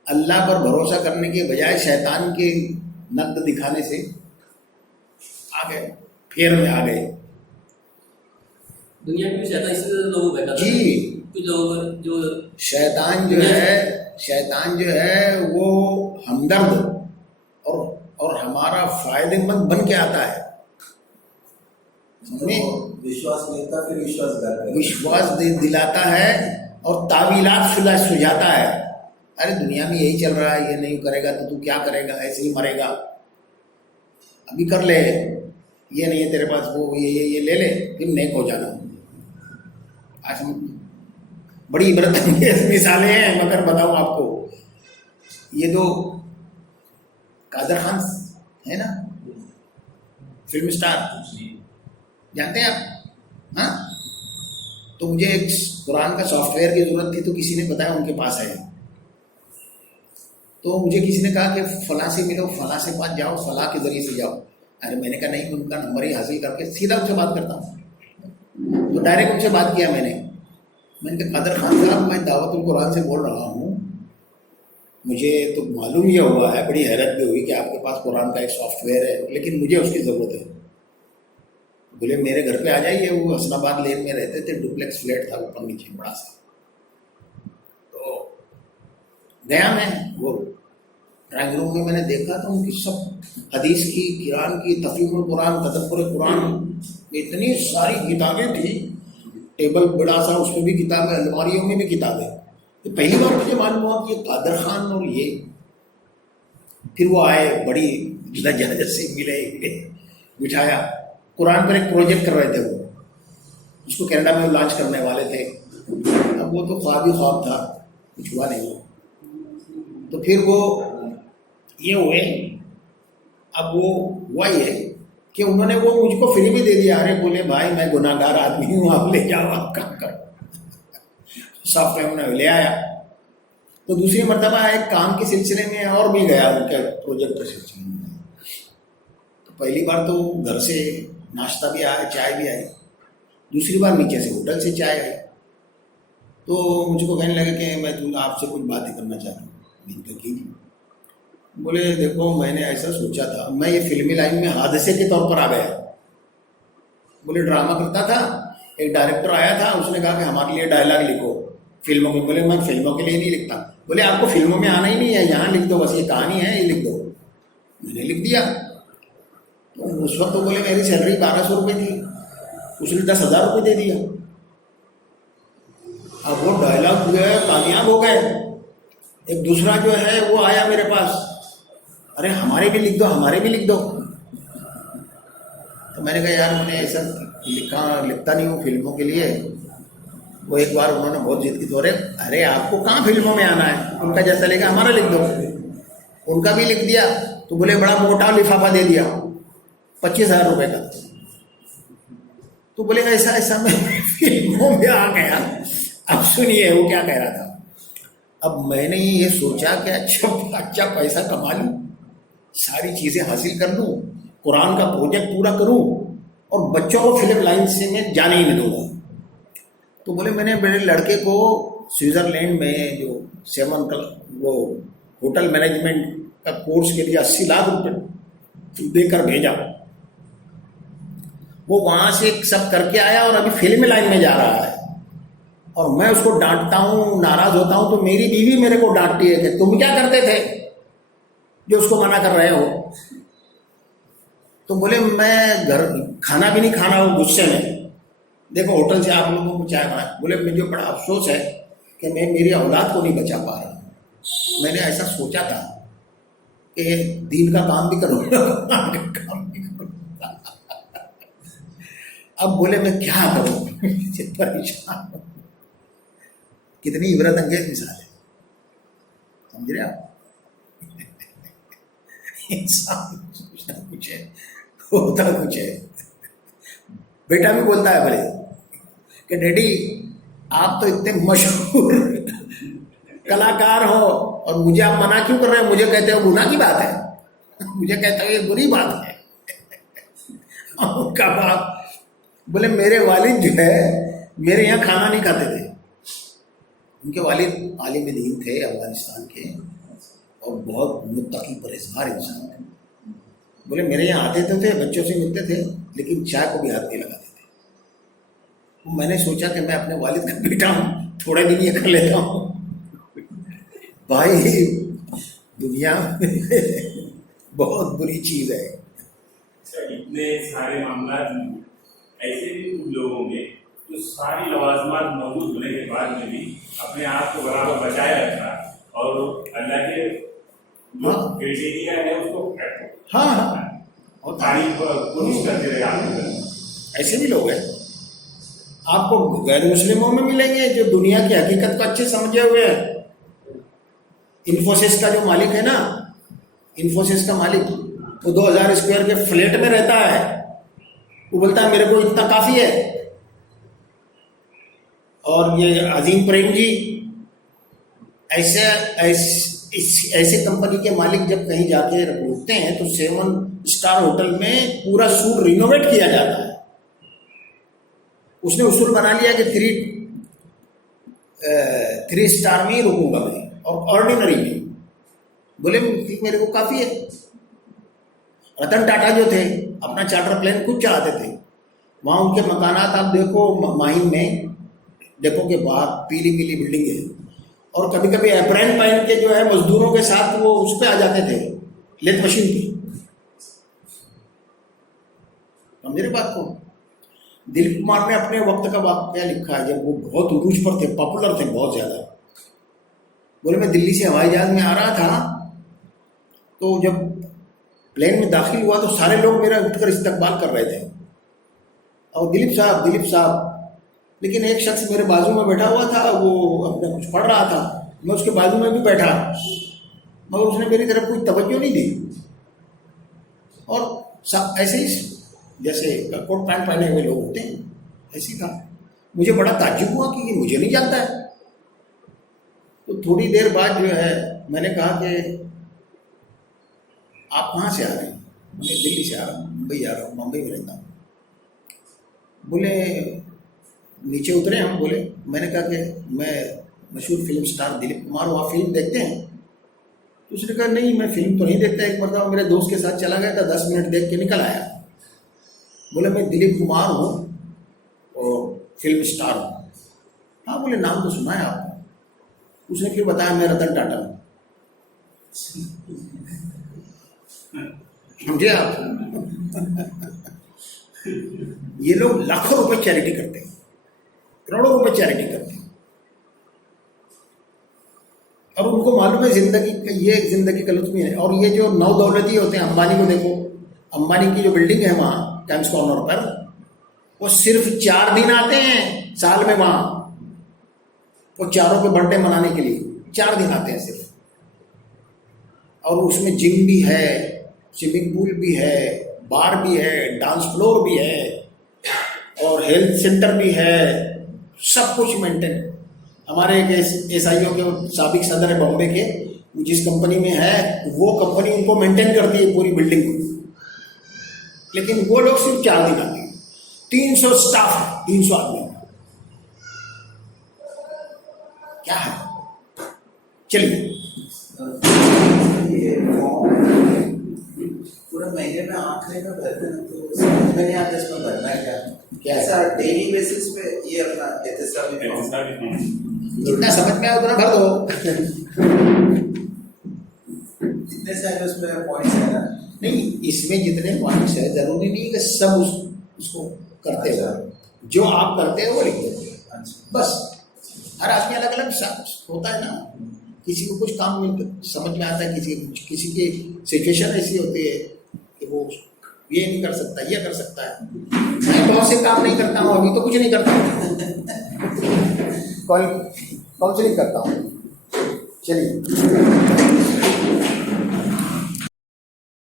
اللہ پر بھروسہ کرنے کے بجائے شیطان کے نقد دکھانے سے آ گئے، پھیر میں آ گئے. دنیا میں شیطان اسی طرح لوگوں بیٹھا تھا. جی کچھ لوگ جو شیطان جو ہے وہ ہمدرد اور ہمارا فائدے مند بن کے آتا ہے. وشواس دلاتا ہے اور تعویلات سجاتا ہے. ارے دنیا میں یہی چل رہا ہے، یہ نہیں کرے گا تو کیا کرے گا، ایسے ہی مرے گا، ابھی کر لے، یہ نہیں ہے تیرے پاس، وہ یہ لے لے، پھر نیک ہو جانا. آج ہم بڑی عبرت انگیز مثالیں ہیں، مگر بتاؤں آپ کو، یہ دو قادر خان ہے نا، فلم اسٹار جانتے ہیں آپ؟ ہاں، تو مجھے ایک قرآن کا سافٹ ویئر کی ضرورت تھی، تو کسی نے بتایا ان کے پاس ہے، تو مجھے کسی نے کہا کہ فلاں سے ملو، فلاں سے پاس جاؤ، فلاں کے ذریعے سے جاؤ. ارے میں نے کہا نہیں، ان کا نمبر ہی حاصل کر کے سیدھا ان سے بات کرتا ہوں. تو ڈائریکٹ ان سے بات کیا میں نے کہا قادر خان صاحب، میں دعوت القرآن سے بول رہا ہوں، مجھے تو معلوم یہ ہوا ہے، بڑی حیرت بھی ہوئی کہ آپ کے پاس قرآن کا ایک سافٹ ویئر ہے، لیکن مجھے اس کی ضرورت ہے. بولے میرے گھر پہ آ جائیے. وہ حسن آباد لین میں رہتے تھے، ڈپلیکس فلیٹ تھا اوپر نیچے بڑا سا. تو گیا میں، وہ ڈرائنگ روم میں نے دیکھا تو ان کی سب حدیث کی، قرآن کی، تفہیم القرآن، تدبر قرآن، اتنی ساری کتابیں تھیں. ٹیبل بڑا سا، اس میں بھی کتابیں، الماریوں میں بھی کتابیں. تو پہلی بار مجھے معلوم ہوا کہ قادر خان اور یہ. پھر وہ آئے، بڑی لجاجت سے ملے، بٹھایا. قرآن پر ایک پروجیکٹ کر رہے تھے، وہ اس کو کینیڈا میں لانچ کرنے والے تھے. اب وہ تو خواب ہی خواب تھا، کچھ ہوا نہیں وہ. تو پھر وہ یہ ہوئے. اب وہ ہوا یہ کہ انہوں نے وہ مجھ کو فری میں دے دیا. ارے بولے بھائی میں گناہ گار آدمی ہوں، آپ لے جاؤ، آپ کام کرو. سافٹ ویئر انہوں نے لے آیا. تو دوسری مرتبہ ایک کام کے سلسلے میں اور بھی گیا ان کے پروجیکٹ کے سلسلے میں. تو پہلی بار تو گھر سے ناشتہ بھی آیا، چائے بھی آئی. دوسری بار نیچے سے ہوٹل سے چائے آئی. تو مجھ کو کہنے لگا کہ میں آپ سے کچھ باتیں کرنا چاہتا ہوں. میں نے کہا کیجیے. بولے دیکھو میں نے ایسا سوچا تھا، میں یہ فلمی لائن میں حادثے کے طور پر آ گیا. بولے ڈرامہ کرتا تھا، ایک ڈائریکٹر آیا تھا، اس نے کہا کہ ہمارے لیے ڈائلاگ لکھو فلموں میں. بولے میں فلموں کے لیے نہیں لکھتا. بولے آپ کو فلموں میں آنا ہی نہیں ہے، یہاں لکھ دو، بس یہ کہانی ہے، یہ لکھ دو. میں نے لکھ دیا. تو اس وقت تو بولے میری سیلری 1200 روپئے تھی، اس نے 10,000 روپئے دے دیا. اب وہ ڈائلاگ جو ہے کامیاب ہو گئے. ایک دوسرا جو ہے وہ آیا میرے پاس، ارے ہمارے بھی لکھ دو، ہمارے بھی لکھ دو. تو میں نے کہا یار میں نے ایسا لکھتا نہیں ہوں فلموں کے لیے. وہ ایک بار انہوں نے بہت ضد کی، تو ارے آپ کو کہاں فلموں میں آنا ہے، ان کا جیسا لے گا ہمارا لکھ دو. ان کا بھی لکھ دیا. تو بولے بڑا موٹا لفافہ دے دیا 25,000 روپئے کا. تو بولے ایسا ایسا میں فلموں میں آ گیا. اب سنیے وہ کیا کہہ رہا تھا. اب میں نے یہ سوچا کہ اچھا پیسہ کما لوں، ساری چیزیں حاصل کر لوں، قرآن کا پروجیکٹ پورا کروں، اور بچوں کو فلم لائن سے میں جانے ہی نہیں دوں گا. تو بولے میں نے میرے لڑکے کو سوئٹزرلینڈ میں جو 7 وہ ہوٹل مینجمنٹ کا کورس کے لیے 80 لاکھ روپے دے کر بھیجا. وہ وہاں سے سب کر کے آیا اور ابھی فلم لائن میں جا رہا ہے. اور میں اس کو ڈانٹتا ہوں، ناراض ہوتا ہوں، تو میری بیوی میرے کو ڈانٹتی ہے کہ تم کیا کرتے تھے جو اس کو منع کر رہے ہو. تو بولے میں گھر کھانا بھی نہیں کھانا ہوں غصے میں. دیکھو ہوٹل سے آپ لوگوں کو چائے بنا. بولے مجھے بڑا افسوس ہے کہ میں میری اولاد کو نہیں بچا پا رہا. میں نے ایسا سوچا تھا کہ دین کا کام بھی کروں گا، کام بھی کروں گا. اب بولے میں کیا کروں، پریشان ہوں. کتنی عبرت انگیز مثال ہے، سمجھ رہے آپ. انسان سوچنا کچھ ہے، ہوتا کچھ ہے. بیٹا بھی بولتا ہے بھلے کہ ڈیڈی آپ تو اتنے مشہور کلاکار ہو اور مجھے آپ منع کیوں کر رہے ہیں، مجھے کہتے ہو گناہ کی بات ہے، مجھے کہتے ہو یہ بری بات ہے. ان کا باپ بولے میرے والد جو ہے میرے یہاں کھانا نہیں کھاتے تھے. ان کے والد عالم دین تھے افغانستان کے اور بہت متقی پرہیزگار انسان تھے. بولے میرے یہاں آتے تھے، بچوں سے ملتے تھے، لیکن چائے کو بھی ہاتھ نہیں لگاتے تھے. میں نے سوچا کہ میں اپنے والد کا بیٹا ہوں، تھوڑے دن یہ کر لیتا ہوں. بھائی دنیا بہت بری چیز ہے. اتنے سارے معاملات میں ایسے بھی کچھ لوگوں میں جو ساری لوازمات موجود ہونے کے بعد میں بھی اپنے آپ کو برابر بچائے رکھا اور اللہ کے جو کرائٹیریا ہے اس کو اور تعریف کوشش کرتے رہے. آپ ایسے بھی لوگ ہیں. آپ کو غیر مسلموں میں ملیں گے جو دنیا کی حقیقت کو اچھے سمجھے ہوئے ہیں. انفوسس کا جو مالک ہے نا، انفوسس کا مالک، وہ 2000 اسکوائر کے فلیٹ میں رہتا ہے وہ بولتا ہے میرے کو اتنا کافی ہے. اور یہ عظیم پریم جی ایسے کمپنی کے مالک جب کہیں جا کے رکتے ہیں تو 7 اسٹار ہوٹل میں پورا سوٹ رینوویٹ کیا جاتا ہے. اس نے اصول بنا لیا کہ 3 اسٹار میں ہی رکوں گا میں اور آرڈینری میں. بولے میرے کو کافی ہے. رتن ٹاٹا جو تھے اپنا چارٹر پلین خود چلاتے تھے. وہاں ان کے مکانات آپ دیکھو ماہین میں ڈپو کے باہر پیلی پیلی بلڈنگ ہے. اور کبھی کبھی اپرین پہن کے جو ہے مزدوروں کے ساتھ وہ اس پہ آ جاتے تھے لیتھ مشین کی. میرے بات کو دلیپ کمار نے اپنے وقت کا واقعہ لکھا ہے جب وہ بہت عروج پر تھے, پاپولر تھے بہت زیادہ. بولے میں دلی سے ہوائی جہاز میں آ رہا تھا تو جب پلین میں داخل ہوا تو سارے لوگ میرا اٹھ کر استقبال کر رہے تھے اور دلیپ صاحب. لیکن ایک شخص میرے بازو میں بیٹھا ہوا تھا, وہ اپنا کچھ پڑھ رہا تھا. میں اس کے بازو میں بھی بیٹھا مگر اس نے میری طرف کوئی توجہ نہیں دی. اور سب ایسے ہی جیسے کوٹ پینٹ پہنے ہوئے لوگ ہوتے ہیں ایسے ہی تھا. مجھے بڑا تعجب ہوا کہ یہ مجھے نہیں جانتا ہے. تو تھوڑی دیر بعد جو ہے میں نے کہا کہ آپ کہاں سے آ رہے ہیں؟ میں دلی سے آ رہا ہوں, ممبئی آ رہا ہوں, ممبئی میں رہتا ہوں. بولے نیچے اترے ہم. بولے میں نے کہا کہ میں مشہور فلم سٹار دلیپ کمار ہوں, آپ فلم دیکھتے ہیں؟ تو اس نے کہا نہیں میں فلم تو نہیں دیکھتا, ایک مرتبہ میرے دوست کے ساتھ چلا گیا تھا, 10 منٹ دیکھ کے نکل آیا. بولے میں دلیپ کمار ہوں اور فلم سٹار ہوں. ہاں بولے نام تو سنا ہے آپ نے. اس نے پھر بتایا میں رتن ٹاٹا ہوں. سمجھے آپ؟ یہ لوگ لاکھوں روپے چیریٹی کرتے ہیں, کروڑوں روپے چیریٹی کرتے ہیں, اور ان کو معلوم ہے یہ زندگی کا لطف ہے. اور یہ جو نو دولتی ہوتے ہیں, امبانی کو دیکھو, امبانی کی جو بلڈنگ ہے وہاں ٹائمز کارنر پر, وہ صرف 4 دن آتے ہیں سال میں وہاں, وہ چاروں کے برتھ ڈے منانے کے لیے 4 دن آتے ہیں صرف. اور اس میں جم بھی ہے, سوئمنگ پول بھی ہے, بار بھی ہے, ڈانس فلور بھی ہے, اور ہیلتھ سینٹر بھی ہے, سب کچھ مینٹین. ہمارے ایک ایس آئی او کے سابق صدر ہے بامبے کے, جس کمپنی میں ہے وہ کمپنی ان کو مینٹین کرتی ہے پوری بلڈنگ کو. لیکن وہ لوگ صرف 4 دن آتے ہیں. 300 اسٹاف, 300 آدمی. کیا ہے؟ چلیے پورے مہینے میں آنکھنے میں بھرتے ہیں تو سمجھ میں نہیں آتا اس میں بھرنا ہے کیا ایسا ڈیلی بیسس پہ یہ اپنا احتسابی جتنا سمجھ میں آئے اتنا بھر دو. جتنے سارے اس میں پوائنٹس ہیں نا, نہیں اس میں جتنے پوائنٹس ہیں ضروری نہیں کہ سب اس کو کرتے ہیں. جو آپ کرتے ہیں وہ لکھتے ہیں بس. ہر آدمی الگ الگ ہوتا ہے نا. کسی کو کچھ کام سمجھ میں آتا ہے, کسی کی سچویشن ایسی ہوتی ہے کہ وہ یہ نہیں کر سکتا, یہ کر سکتا ہے. میں بہت سے کام نہیں کرتا ہوں, ابھی تو کچھ نہیں کرتا ہوں, کاؤنسلنگ کرتا ہوں. چلیے